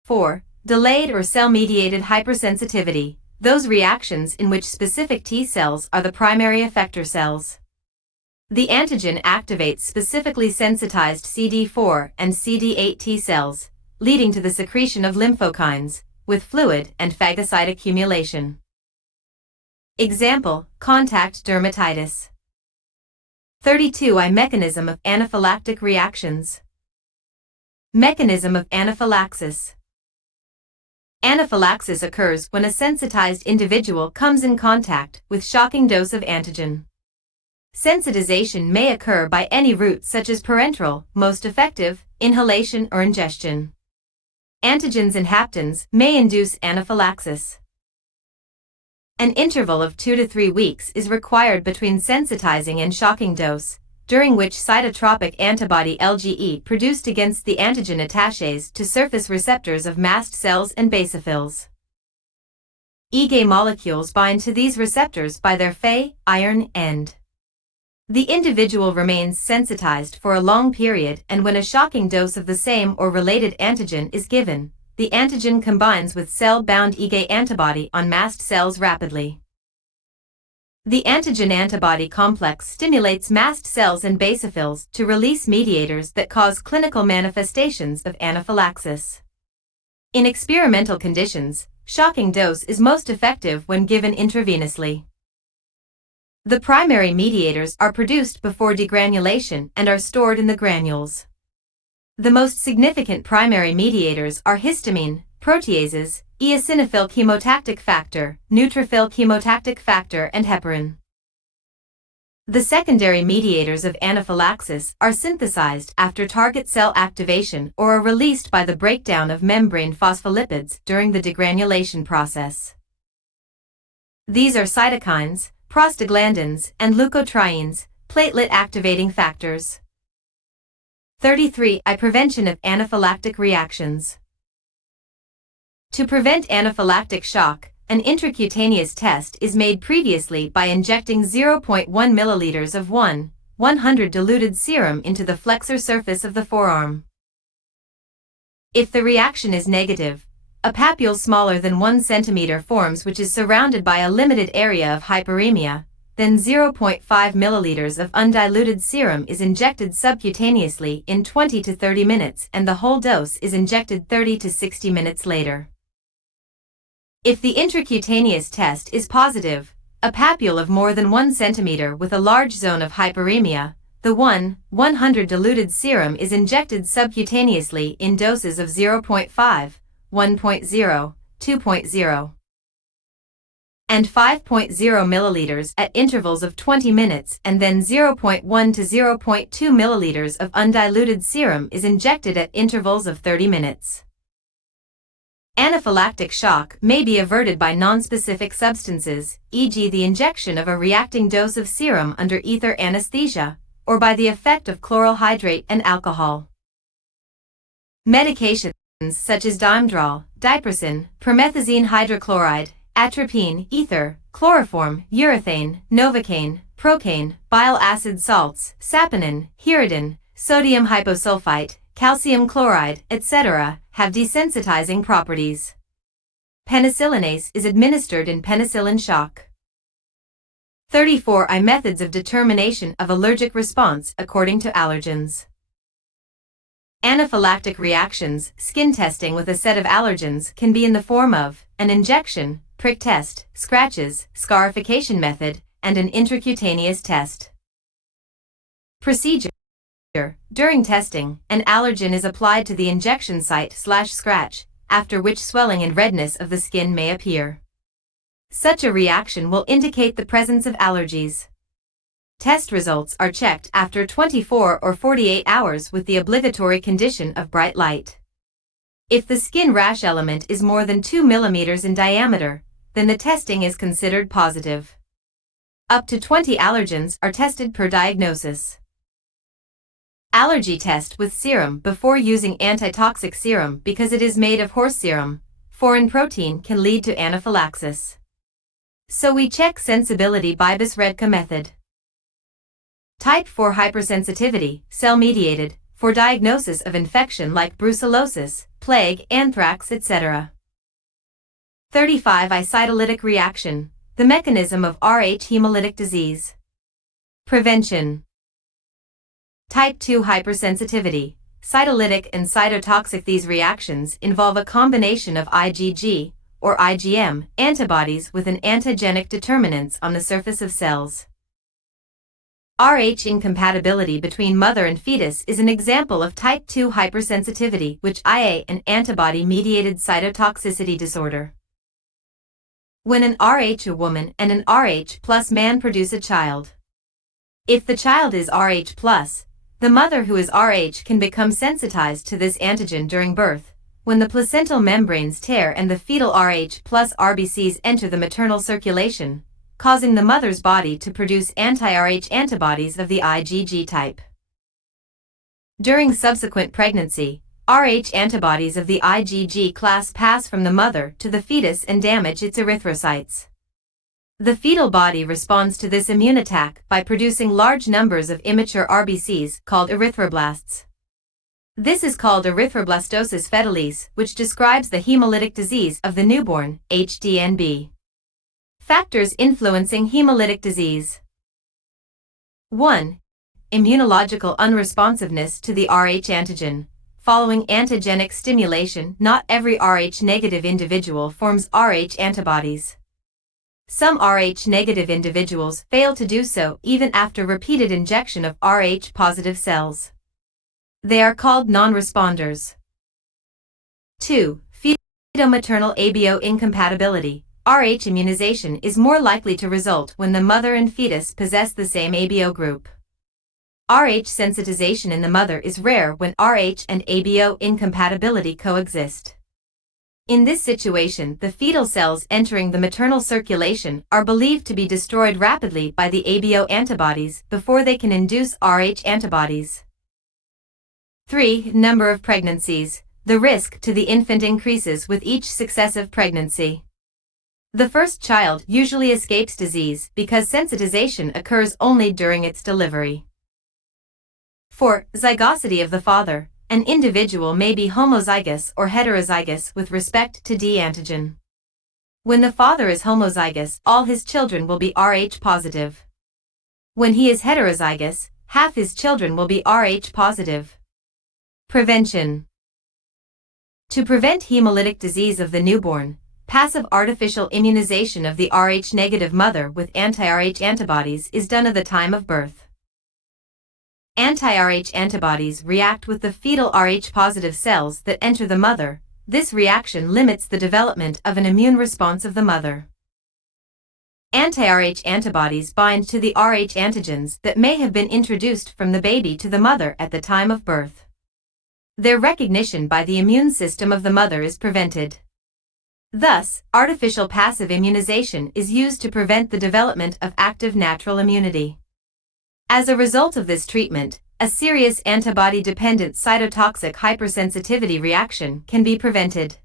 4, delayed or cell-mediated hypersensitivity, those reactions in which specific T cells are the primary effector cells. The antigen activates specifically sensitized CD4 and CD8 T cells, leading to the secretion of lymphokines, with fluid and phagocyte accumulation. Example: contact dermatitis. 32I. Mechanism of anaphylactic reactions. Mechanism of anaphylaxis. Anaphylaxis occurs when a sensitized individual comes in contact with shocking dose of antigen. Sensitization may occur by any route such as parenteral, most effective, inhalation or ingestion. Antigens and haptens may induce anaphylaxis. An interval of 2 to 3 weeks is required between sensitizing and shocking dose, during which cytotropic antibody IgE produced against the antigen attaches to surface receptors of mast cells and basophils. IgA molecules bind to these receptors by their Fe iron end. The individual remains sensitized for a long period, and when a shocking dose of the same or related antigen is given, the antigen combines with cell-bound IgA antibody on mast cells rapidly. The antigen-antibody complex stimulates mast cells and basophils to release mediators that cause clinical manifestations of anaphylaxis. In experimental conditions, shocking dose is most effective when given intravenously. The primary mediators are produced before degranulation and are stored in the granules. The most significant primary mediators are histamine, proteases, eosinophil chemotactic factor, neutrophil chemotactic factor, and heparin. The secondary mediators of anaphylaxis are synthesized after target cell activation or are released by the breakdown of membrane phospholipids during the degranulation process. These are cytokines, prostaglandins, and leukotrienes, platelet-activating factors. 33I. Prevention of anaphylactic reactions. To prevent anaphylactic shock, an intracutaneous test is made previously by injecting 0.1 milliliters of 100 diluted serum into the flexor surface of the forearm. If the reaction is negative, a papule smaller than 1 centimeter forms which is surrounded by a limited area of hyperemia, then 0.5 milliliters of undiluted serum is injected subcutaneously in 20 to 30 minutes and the whole dose is injected 30 to 60 minutes later. If the intracutaneous test is positive, a papule of more than 1 centimeter with a large zone of hyperemia, the 100 diluted serum is injected subcutaneously in doses of 0.5, 1.0, 2.0, and 5.0 milliliters at intervals of 20 minutes, and then 0.1 to 0.2 milliliters of undiluted serum is injected at intervals of 30 minutes. Anaphylactic shock may be averted by nonspecific substances, e.g. the injection of a reacting dose of serum under ether anesthesia, or by the effect of chloral hydrate and alcohol. Medications such as Dimedrol, Diprocin, promethazine hydrochloride, atropine, ether, chloroform, urethane, novocaine, procaine, bile acid salts, saponin, Hiridin, sodium hyposulfite, calcium chloride, etc., have desensitizing properties. Penicillinase is administered in penicillin shock. 34 methods of determination of allergic response according to allergens. Anaphylactic reactions, skin testing with a set of allergens can be in the form of an injection, prick test, scratches, scarification method, and an intracutaneous test. Procedure. During testing, an allergen is applied to the injection site/scratch, after which swelling and redness of the skin may appear. Such a reaction will indicate the presence of allergies. Test results are checked after 24 or 48 hours with the obligatory condition of bright light. If the skin rash element is more than 2 millimeters in diameter, then the testing is considered positive. Up to 20 allergens are tested per diagnosis. Allergy test with serum before using antitoxic serum because it is made of horse serum. Foreign protein can lead to anaphylaxis. So we check sensibility by Bas-Redka method. Type 4 hypersensitivity, cell-mediated, for diagnosis of infection like brucellosis, plague, anthrax, etc. 35 cytolytic reaction, the mechanism of Rh hemolytic disease. Prevention. Type 2 hypersensitivity, cytolytic and cytotoxic. These reactions involve a combination of IgG, or IgM, antibodies with an antigenic determinants on the surface of cells. Rh incompatibility between mother and fetus is an example of type 2 hypersensitivity, which is an antibody-mediated cytotoxicity disorder. When an Rh woman and an Rh plus man produce a child. If the child is Rh plus, the mother who is Rh can become sensitized to this antigen during birth, when the placental membranes tear and the fetal Rh plus RBCs enter the maternal circulation, causing the mother's body to produce anti-Rh antibodies of the IgG type. During subsequent pregnancy, Rh antibodies of the IgG class pass from the mother to the fetus and damage its erythrocytes. The fetal body responds to this immune attack by producing large numbers of immature RBCs called erythroblasts. This is called erythroblastosis fetalis, which describes the hemolytic disease of the newborn, HDNB. Factors influencing hemolytic disease. 1. Immunological unresponsiveness to the Rh antigen. Following antigenic stimulation, not every Rh-negative individual forms Rh antibodies. Some Rh-negative individuals fail to do so even after repeated injection of Rh-positive cells. They are called non-responders. 2. Fetal-maternal ABO incompatibility. Rh immunization is more likely to result when the mother and fetus possess the same ABO group. Rh sensitization in the mother is rare when Rh and ABO incompatibility coexist. In this situation, the fetal cells entering the maternal circulation are believed to be destroyed rapidly by the ABO antibodies before they can induce Rh antibodies. 3. Number of pregnancies. The risk to the infant increases with each successive pregnancy. The first child usually escapes disease because sensitization occurs only during its delivery. 4. Zygosity of the father. an individual may be homozygous or heterozygous with respect to D antigen. When the father is homozygous, all his children will be Rh positive. When he is heterozygous, half his children will be Rh positive. Prevention. To prevent hemolytic disease of the newborn, passive artificial immunization of the Rh negative mother with anti-Rh antibodies is done at the time of birth. Anti-Rh antibodies react with the fetal Rh positive cells that enter the mother. This reaction limits the development of an immune response of the mother. Anti-Rh antibodies bind to the Rh antigens that may have been introduced from the baby to the mother at the time of birth. Their recognition by the immune system of the mother is prevented. Thus, artificial passive immunization is used to prevent the development of active natural immunity. As a result of this treatment, a serious antibody-dependent cytotoxic hypersensitivity reaction can be prevented.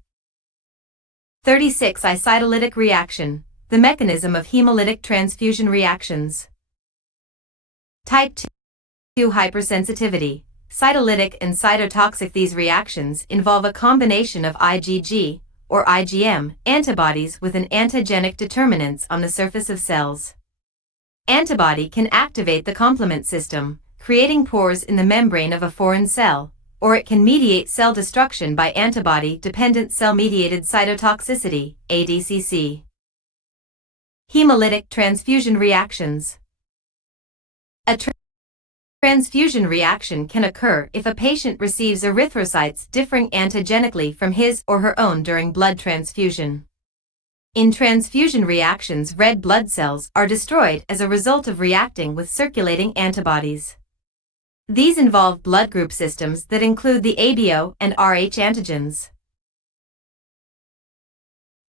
36. Cytolytic reaction, the mechanism of hemolytic transfusion reactions. Type 2 hypersensitivity, cytolytic and cytotoxic. These reactions involve a combination of IgG, or IgM, antibodies with an antigenic determinants on the surface of cells. Antibody can activate the complement system, creating pores in the membrane of a foreign cell, or it can mediate cell destruction by antibody-dependent cell-mediated cytotoxicity, ADCC. Hemolytic transfusion reactions. A transfusion reaction can occur if a patient receives erythrocytes differing antigenically from his or her own during blood transfusion. In transfusion reactions, red blood cells are destroyed as a result of reacting with circulating antibodies. These involve blood group systems that include the ABO and Rh antigens.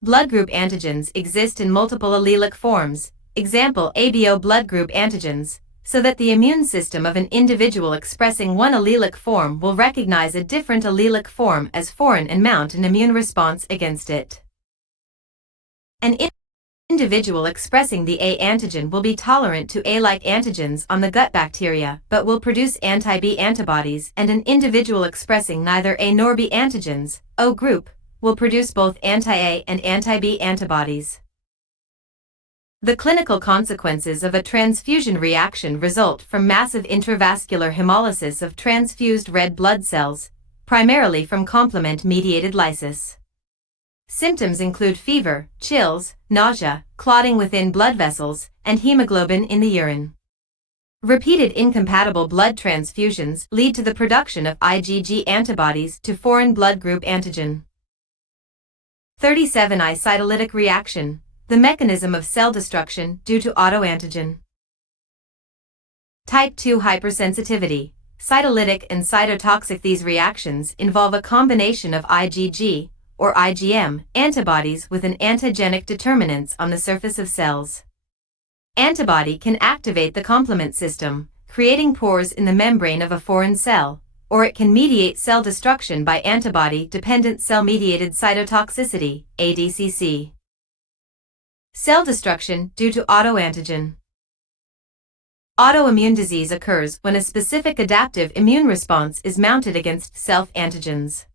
Blood group antigens exist in multiple allelic forms, example ABO blood group antigens, so that the immune system of an individual expressing one allelic form will recognize a different allelic form as foreign and mount an immune response against it. An individual expressing the A antigen will be tolerant to A-like antigens on the gut bacteria but will produce anti-B antibodies, and an individual expressing neither A nor B antigens, O group, will produce both anti-A and anti-B antibodies. The clinical consequences of a transfusion reaction result from massive intravascular hemolysis of transfused red blood cells, primarily from complement-mediated lysis. Symptoms include fever, chills, nausea, clotting within blood vessels, and hemoglobin in the urine. Repeated incompatible blood transfusions lead to the production of IgG antibodies to foreign blood group antigen. 37. Cytolytic reaction, the mechanism of cell destruction due to autoantigen. Type 2 hypersensitivity, cytolytic and cytotoxic. These reactions involve a combination of IgG, or IgM, antibodies with an antigenic determinants on the surface of cells. Antibody can activate the complement system, creating pores in the membrane of a foreign cell, or it can mediate cell destruction by antibody-dependent cell-mediated cytotoxicity, ADCC. Cell destruction due to autoantigen. Autoimmune disease occurs when a specific adaptive immune response is mounted against self-antigens.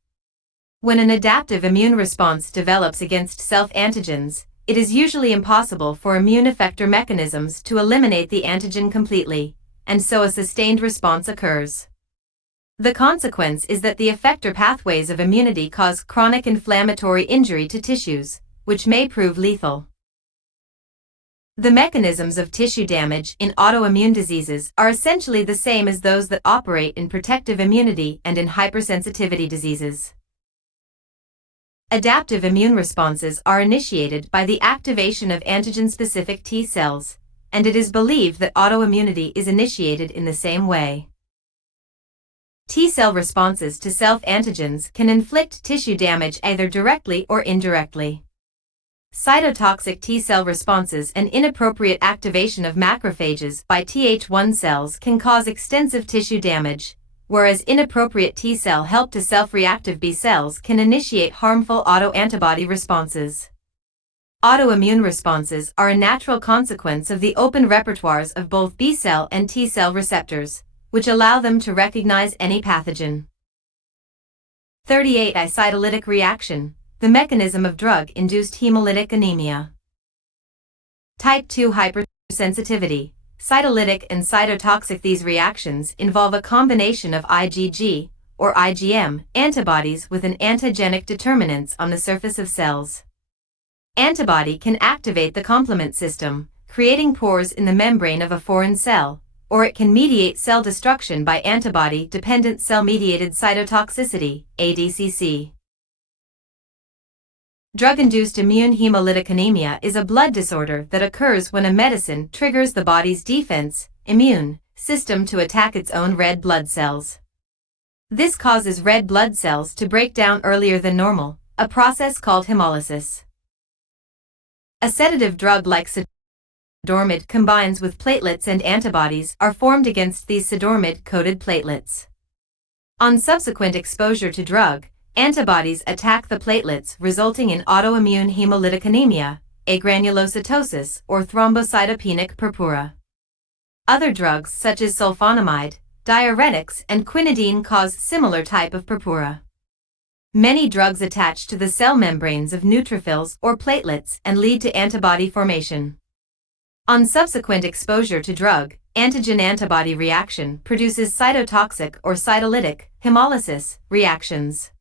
When an adaptive immune response develops against self-antigens, it is usually impossible for immune effector mechanisms to eliminate the antigen completely, and so a sustained response occurs. The consequence is that the effector pathways of immunity cause chronic inflammatory injury to tissues, which may prove lethal. The mechanisms of tissue damage in autoimmune diseases are essentially the same as those that operate in protective immunity and in hypersensitivity diseases. Adaptive immune responses are initiated by the activation of antigen-specific T cells, and it is believed that autoimmunity is initiated in the same way. T cell responses to self-antigens can inflict tissue damage either directly or indirectly. Cytotoxic T cell responses and inappropriate activation of macrophages by Th1 cells can cause extensive tissue damage, whereas inappropriate T cell help to self-reactive B cells can initiate harmful autoantibody responses. Autoimmune responses are a natural consequence of the open repertoires of both B cell and T cell receptors, which allow them to recognize any pathogen. 38. Cytolytic reaction, the mechanism of drug-induced hemolytic anemia. Type 2 hypersensitivity, cytolytic and cytotoxic. These reactions involve a combination of IgG, or IgM, antibodies with an antigenic determinants on the surface of cells. Antibody can activate the complement system, creating pores in the membrane of a foreign cell, or it can mediate cell destruction by antibody-dependent cell-mediated cytotoxicity, ADCC. Drug-induced immune hemolytic anemia is a blood disorder that occurs when a medicine triggers the body's defense, immune, system to attack its own red blood cells. This causes red blood cells to break down earlier than normal, a process called hemolysis. A sedative drug like Dormid combines with platelets and antibodies are formed against these Dormid-coated platelets. On subsequent exposure to drug, antibodies attack the platelets, resulting in autoimmune hemolytic anemia, agranulocytosis, or thrombocytopenic purpura. Other drugs such as sulfonamide, diuretics, and quinidine cause similar type of purpura. Many drugs attach to the cell membranes of neutrophils or platelets and lead to antibody formation. On subsequent exposure to drug, antigen-antibody reaction produces cytotoxic or cytolytic hemolysis reactions.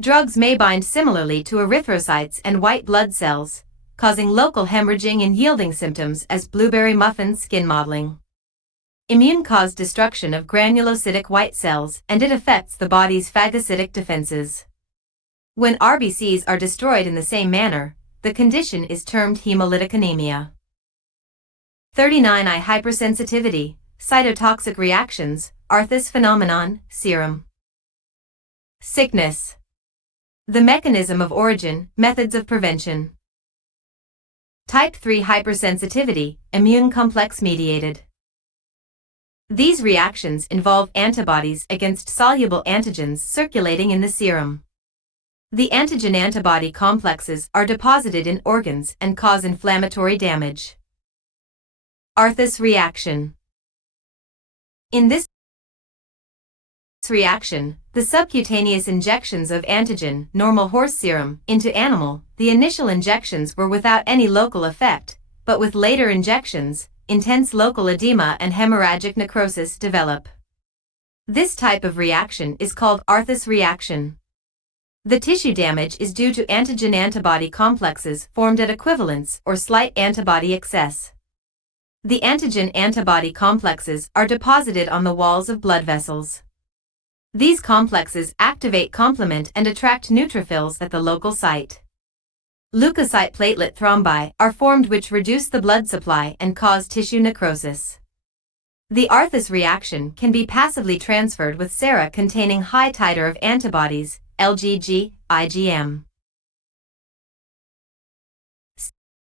Drugs may bind similarly to erythrocytes and white blood cells, causing local hemorrhaging and yielding symptoms as blueberry muffin skin modeling. Immune-caused destruction of granulocytic white cells, and it affects the body's phagocytic defenses. When RBCs are destroyed in the same manner, the condition is termed hemolytic anemia. 39. Hypersensitivity, cytotoxic reactions, Arthus phenomenon, serum. Sickness. The mechanism of origin, methods of prevention. Type 3 hypersensitivity, immune complex mediated. These reactions involve antibodies against soluble antigens circulating in the serum. The antigen-antibody complexes are deposited in organs and cause inflammatory damage. Arthus reaction. In this reaction, the subcutaneous injections of antigen, normal horse serum, into animal, the initial injections were without any local effect, but with later injections, intense local edema and hemorrhagic necrosis develop. This type of reaction is called Arthus reaction. The tissue damage is due to antigen-antibody complexes formed at equivalence or slight antibody excess. The antigen-antibody complexes are deposited on the walls of blood vessels. These complexes activate complement and attract neutrophils at the local site. Leukocyte platelet thrombi are formed which reduce the blood supply and cause tissue necrosis. The Arthus reaction can be passively transferred with sera containing high titer of antibodies, LGG, IgM.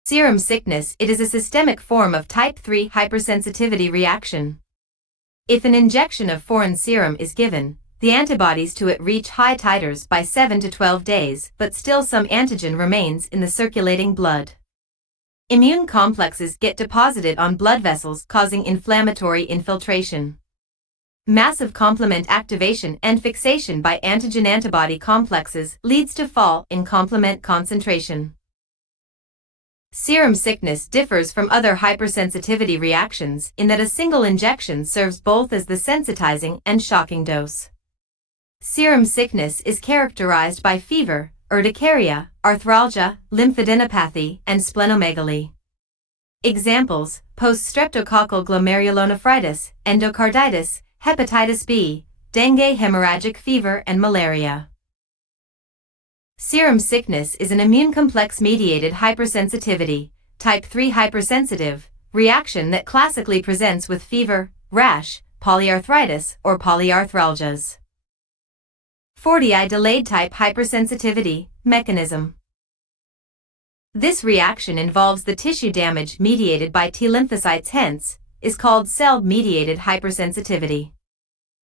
Serum sickness. It is a systemic form of type 3 hypersensitivity reaction. If an injection of foreign serum is given, the antibodies to it reach high titers by 7 to 12 days, but still some antigen remains in the circulating blood. Immune complexes get deposited on blood vessels, causing inflammatory infiltration. Massive complement activation and fixation by antigen-antibody complexes leads to fall in complement concentration. Serum sickness differs from other hypersensitivity reactions in that a single injection serves both as the sensitizing and shocking dose. Serum sickness is characterized by fever, urticaria, arthralgia, lymphadenopathy, and splenomegaly. Examples: post-streptococcal glomerulonephritis, endocarditis, hepatitis B, dengue, hemorrhagic fever, and malaria. Serum sickness is an immune complex-mediated hypersensitivity, type 3 hypersensitive, reaction that classically presents with fever, rash, polyarthritis, or polyarthralgias. 40. Delayed type hypersensitivity, mechanism. This reaction involves the tissue damage mediated by T lymphocytes, hence, is called cell-mediated hypersensitivity.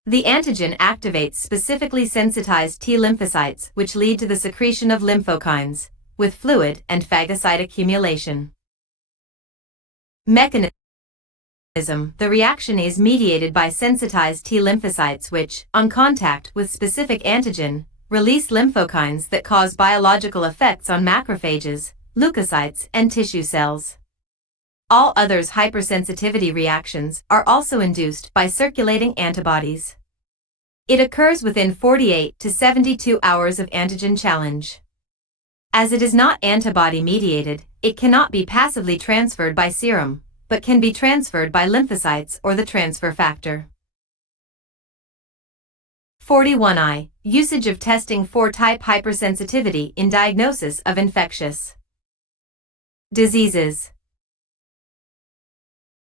The antigen activates specifically sensitized T lymphocytes, which lead to the secretion of lymphokines, with fluid and phagocyte accumulation. Mechanism. The reaction is mediated by sensitized T lymphocytes which, on contact with specific antigen, release lymphokines that cause biological effects on macrophages, leukocytes, and tissue cells. All others hypersensitivity reactions are also induced by circulating antibodies. It occurs within 48 to 72 hours of antigen challenge. As it is not antibody-mediated, it cannot be passively transferred by serum, but can be transferred by lymphocytes or the transfer factor. 41I. Usage of testing for type hypersensitivity in diagnosis of infectious diseases.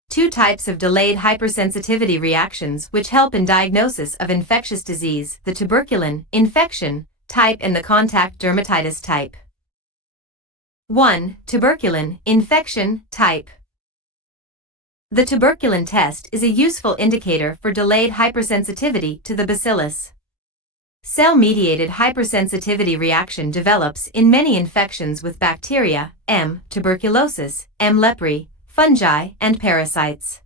Two types of delayed hypersensitivity reactions which help in diagnosis of infectious disease: the tuberculin infection type and the contact dermatitis type. 1. Tuberculin infection type. The tuberculin test is a useful indicator for delayed hypersensitivity to the bacillus. Cell-mediated hypersensitivity reaction develops in many infections with bacteria, M. tuberculosis, M. leprae, fungi, and parasites.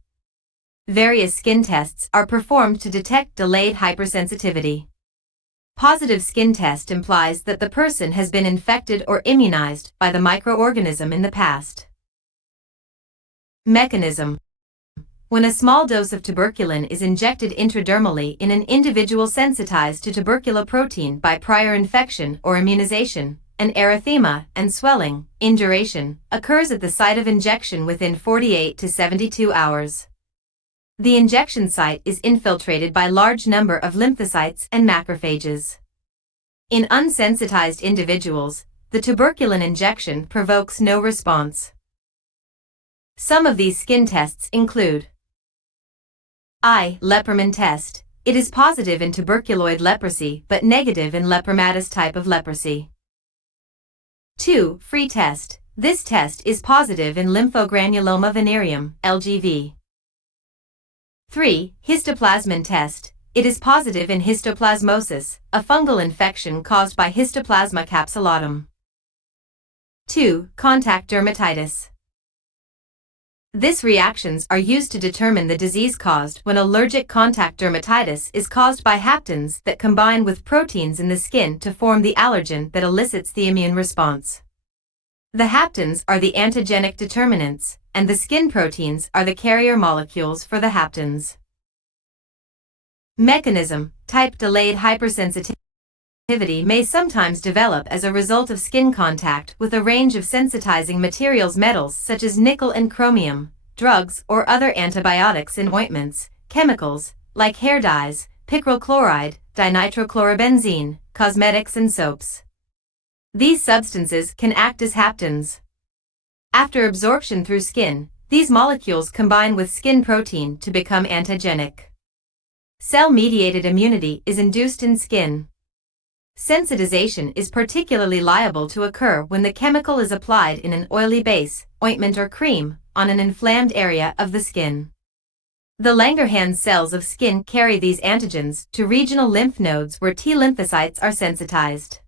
Various skin tests are performed to detect delayed hypersensitivity. Positive skin test implies that the person has been infected or immunized by the microorganism in the past. Mechanism. When a small dose of tuberculin is injected intradermally in an individual sensitized to tuberculoprotein by prior infection or immunization, an erythema and swelling, induration, occurs at the site of injection within 48 to 72 hours. The injection site is infiltrated by large number of lymphocytes and macrophages. In unsensitized individuals, the tuberculin injection provokes no response. Some of these skin tests include I. Leperman test. It is positive in tuberculoid leprosy but negative in lepromatous type of leprosy. 2. Free test. This test is positive in lymphogranuloma venereum, LGV. 3. Histoplasmin test. It is positive in histoplasmosis, a fungal infection caused by Histoplasma capsulatum. 2. Contact dermatitis. These reactions are used to determine the disease caused when allergic contact dermatitis is caused by haptens that combine with proteins in the skin to form the allergen that elicits the immune response. The haptens are the antigenic determinants, and the skin proteins are the carrier molecules for the haptens. Mechanism. Type delayed hypersensitivity may sometimes develop as a result of skin contact with a range of sensitizing materials, metals such as nickel and chromium, drugs or other antibiotics in ointments, chemicals like hair dyes, picryl chloride, dinitrochlorobenzene, cosmetics and soaps. These substances can act as haptens. After absorption through skin, these molecules combine with skin protein to become antigenic. Cell-mediated immunity is induced in skin. Sensitization is particularly liable to occur when the chemical is applied in an oily base, ointment or cream, on an inflamed area of the skin. The Langerhans cells of skin carry these antigens to regional lymph nodes where T lymphocytes are sensitized.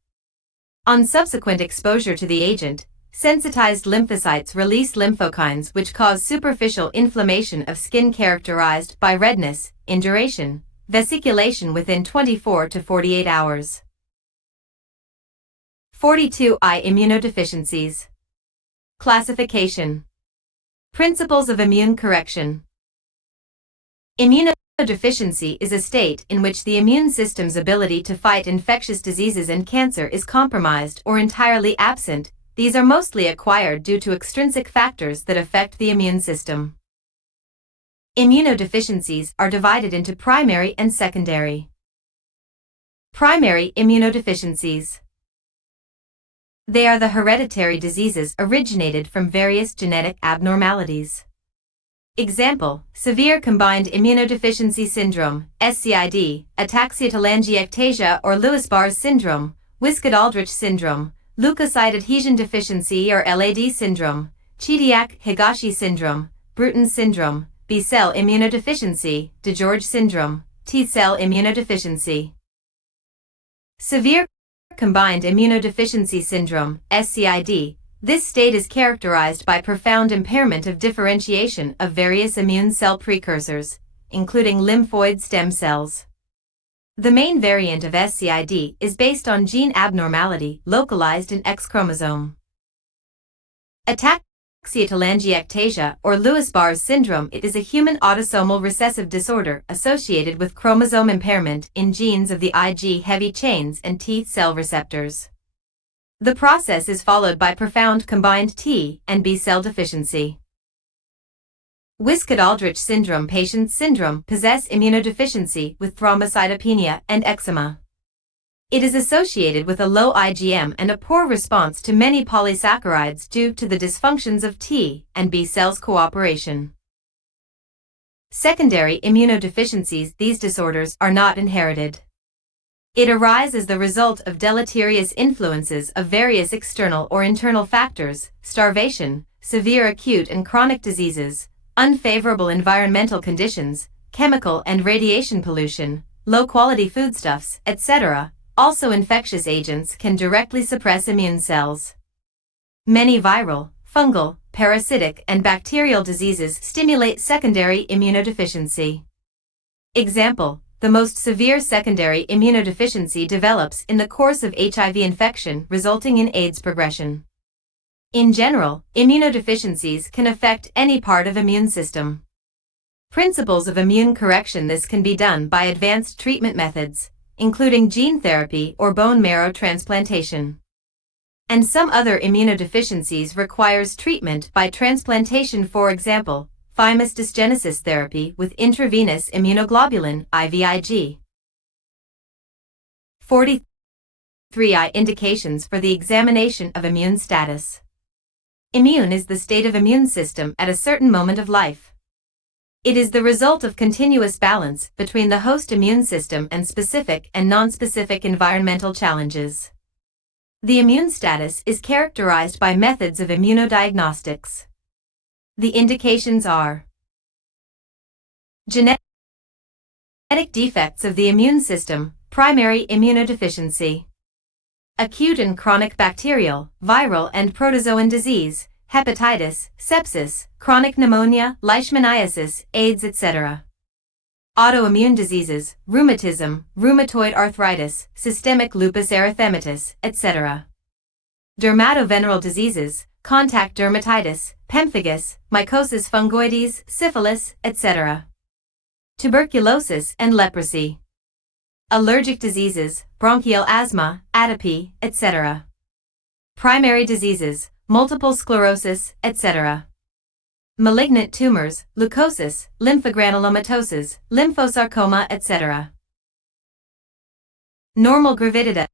On subsequent exposure to the agent, sensitized lymphocytes release lymphokines which cause superficial inflammation of skin characterized by redness, induration, vesiculation within 24 to 48 hours. 42I. Immunodeficiencies. Classification. Principles of immune correction. Immunodeficiency is a state in which the immune system's ability to fight infectious diseases and cancer is compromised or entirely absent. These are mostly acquired due to extrinsic factors that affect the immune system. Immunodeficiencies are divided into primary and secondary. Primary immunodeficiencies. They are the hereditary diseases originated from various genetic abnormalities. Example: severe combined immunodeficiency syndrome, SCID, ataxia-telangiectasia or Lewis-Barr's syndrome, Wiskott-Aldrich syndrome, leukocyte adhesion deficiency or LAD syndrome, Chidiac-Higashi syndrome, Bruton syndrome, B-cell immunodeficiency, DeGeorge syndrome, T-cell immunodeficiency. Severe combined immunodeficiency syndrome, SCID, This state is characterized by profound impairment of differentiation of various immune cell precursors, including lymphoid stem cells. The main variant of SCID is based on gene abnormality localized in X chromosome. Ataxia-telangiectasia or Lewis-Barr's syndrome. It is a human autosomal recessive disorder associated with chromosome impairment in genes of the Ig heavy chains and T cell receptors. The process is followed by profound combined T and B cell deficiency. Wiskott-Aldrich syndrome. Patients' syndrome possess immunodeficiency with thrombocytopenia and eczema. It is associated with a low IgM and a poor response to many polysaccharides due to the dysfunctions of T and B cells cooperation. Secondary immunodeficiencies. These disorders are not inherited. It arises as the result of deleterious influences of various external or internal factors: starvation, severe acute and chronic diseases, unfavorable environmental conditions, chemical and radiation pollution, low-quality foodstuffs, etc. Also, infectious agents can directly suppress immune cells. Many viral, fungal, parasitic, and bacterial diseases stimulate secondary immunodeficiency. Example: the most severe secondary immunodeficiency develops in the course of HIV infection, resulting in AIDS progression. In general, immunodeficiencies can affect any part of immune system. Principles of immune correction. This can be done by advanced treatment methods, including gene therapy or bone marrow transplantation. And some other immunodeficiencies requires treatment by transplantation, for example, thymus dysgenesis therapy with intravenous immunoglobulin (IVIG). 43 indications for the examination of immune status. Immune is the state of immune system at a certain moment of life. It is the result of continuous balance between the host immune system and specific and non-specific environmental challenges. The immune status is characterized by methods of immunodiagnostics. The indications are: genetic defects of the immune system, primary immunodeficiency; acute and chronic bacterial, viral and protozoan disease, hepatitis, sepsis, chronic pneumonia, leishmaniasis, AIDS, etc. Autoimmune diseases, rheumatism, rheumatoid arthritis, systemic lupus erythematosus, etc. Dermatovenereal diseases, contact dermatitis, pemphigus, mycosis fungoides, syphilis, etc. Tuberculosis and leprosy. Allergic diseases, bronchial asthma, atopy, etc. Primary diseases, multiple sclerosis, etc. Malignant tumors, leukosis, lymphogranulomatosis, lymphosarcoma, etc. Normal graviditas,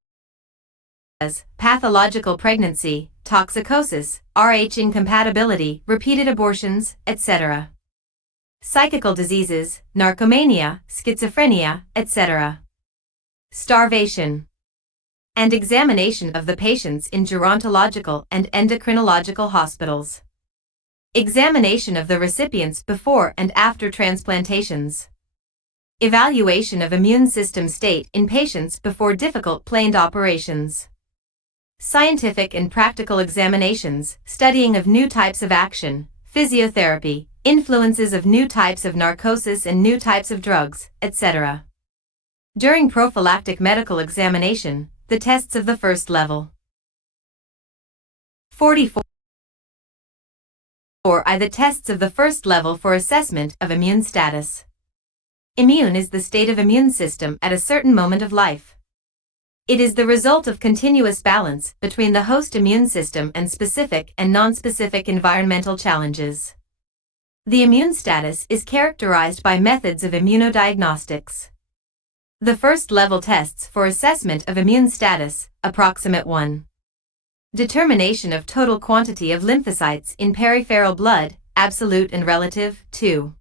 pathological pregnancy, toxicosis, Rh incompatibility, repeated abortions, etc. Psychical diseases, narcomania, schizophrenia, etc. Starvation. And examination of the patients in gerontological and endocrinological hospitals. Examination of the recipients before and after transplantations. Evaluation of immune system state in patients before difficult planned operations. Scientific and practical examinations, studying of new types of action, physiotherapy, influences of new types of narcosis and new types of drugs, etc. During prophylactic medical examination, the tests of the first level. 44. The tests of the first level for assessment of immune status. Immune is the state of immune system at a certain moment of life. It is the result of continuous balance between the host immune system and specific and non-specific environmental challenges. The immune status is characterized by methods of immunodiagnostics. The first level tests for assessment of immune status, approximate 1. Determination of total quantity of lymphocytes in peripheral blood, absolute and relative, 2.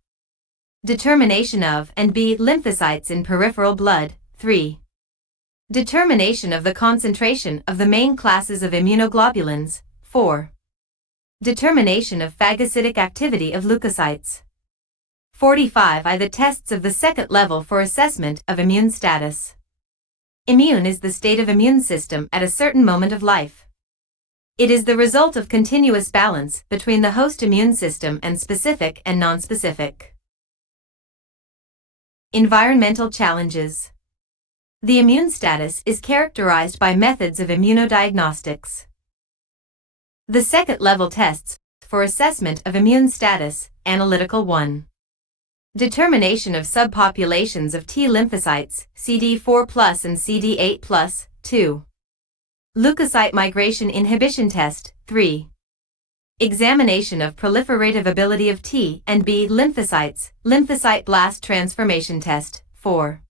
Determination of and B lymphocytes in peripheral blood, 3. Determination of the concentration of the main classes of immunoglobulins, 4. Determination of phagocytic activity of leukocytes. 45. The tests of the second level for assessment of immune status. Immune is the state of immune system at a certain moment of life. It is the result of continuous balance between the host immune system and specific and nonspecific. Environmental challenges. The immune status is characterized by methods of immunodiagnostics. The second-level tests for assessment of immune status, Analytical 1. Determination of subpopulations of T lymphocytes, CD4+ and CD8+, 2. Leukocyte migration inhibition test, 3. Examination of proliferative ability of T and B lymphocytes, lymphocyte blast transformation test, 4.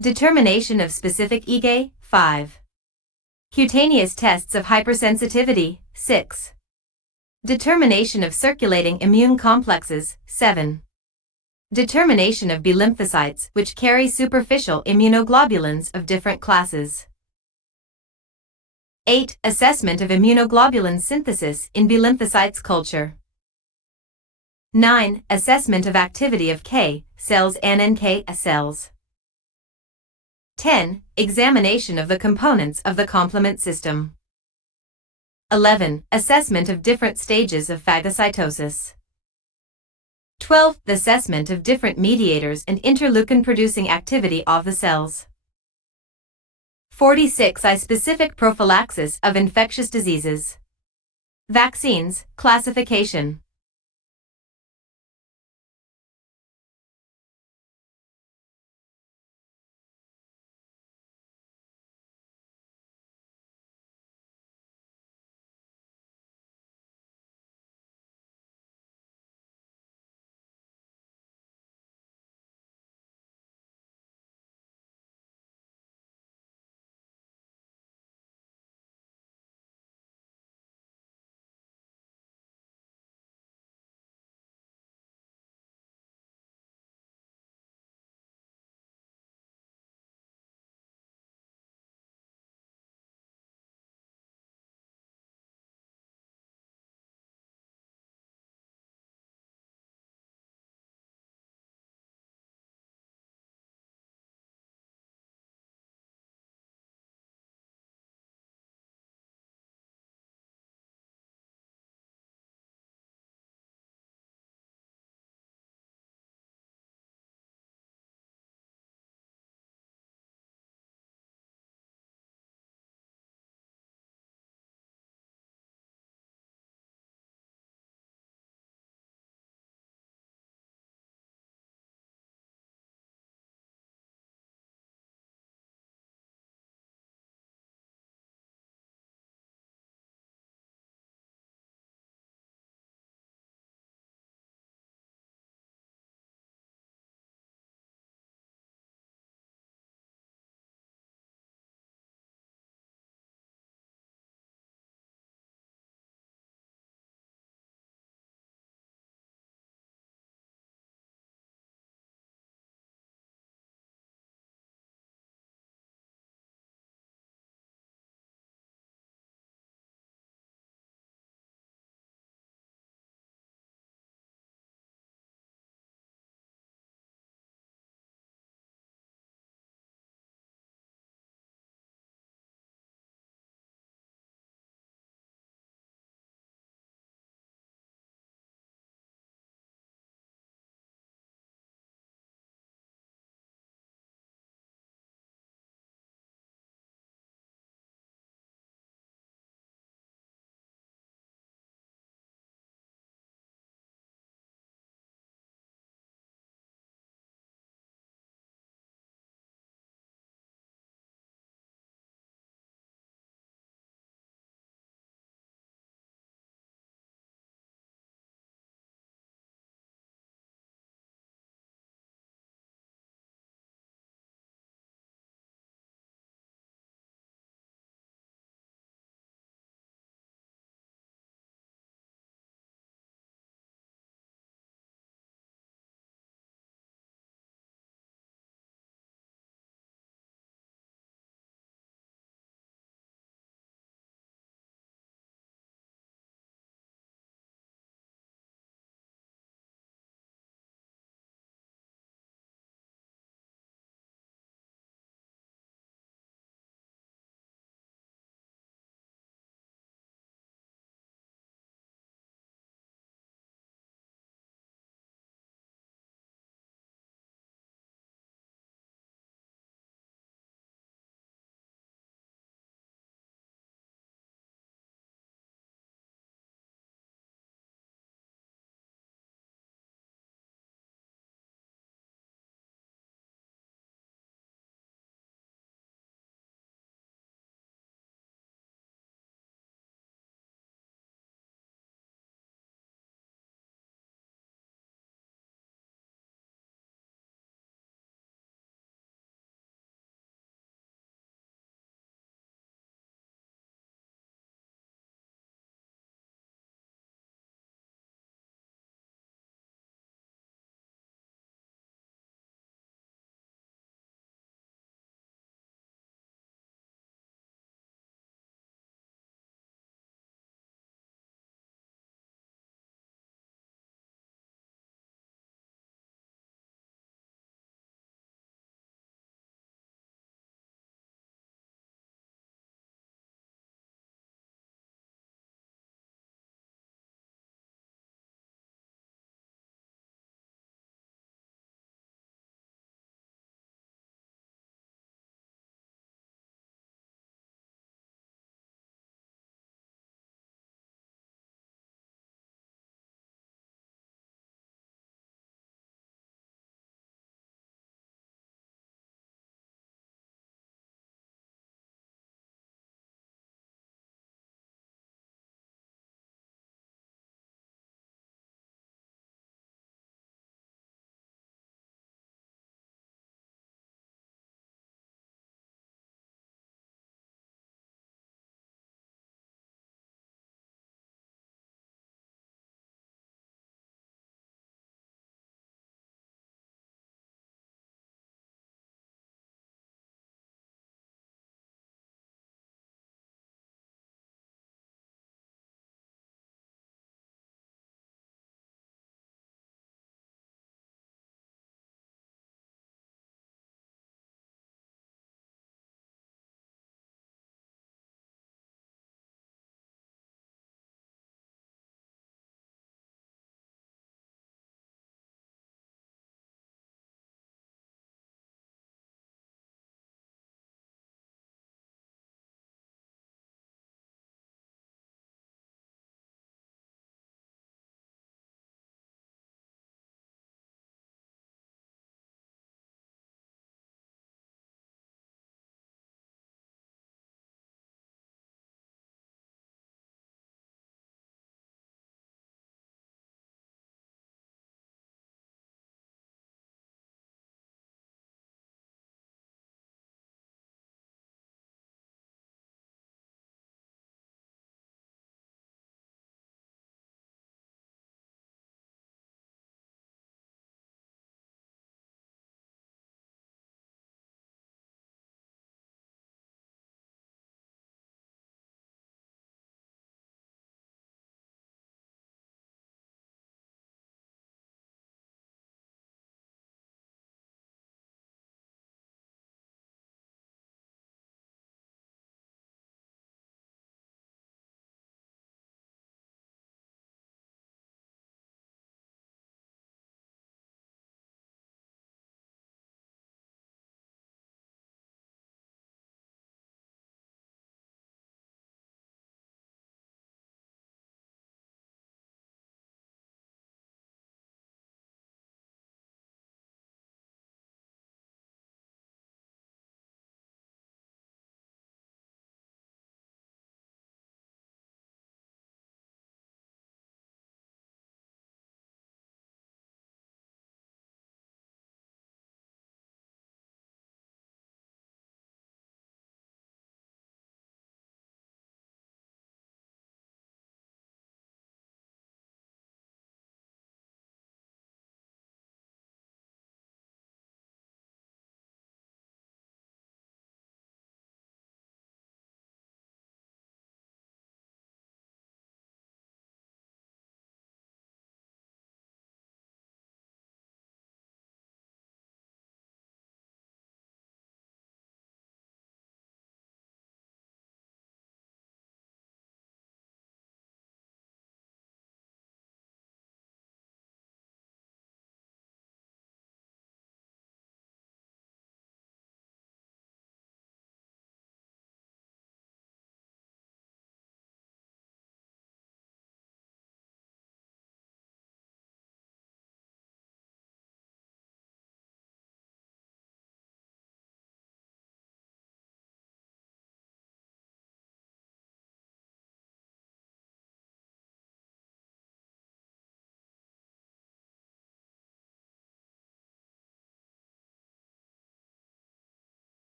Determination of specific IgA, 5. Cutaneous tests of hypersensitivity, 6. Determination of circulating immune complexes, 7. Determination of B lymphocytes which carry superficial immunoglobulins of different classes. 8. Assessment of immunoglobulin synthesis in B lymphocytes culture. 9. Assessment of activity of K cells and NK cells. 10. Examination of the components of the complement system. 11. Assessment of different stages of phagocytosis. 12. Assessment of different mediators and interleukin-producing activity of the cells. 46. Specific prophylaxis of infectious diseases. Vaccines, classification.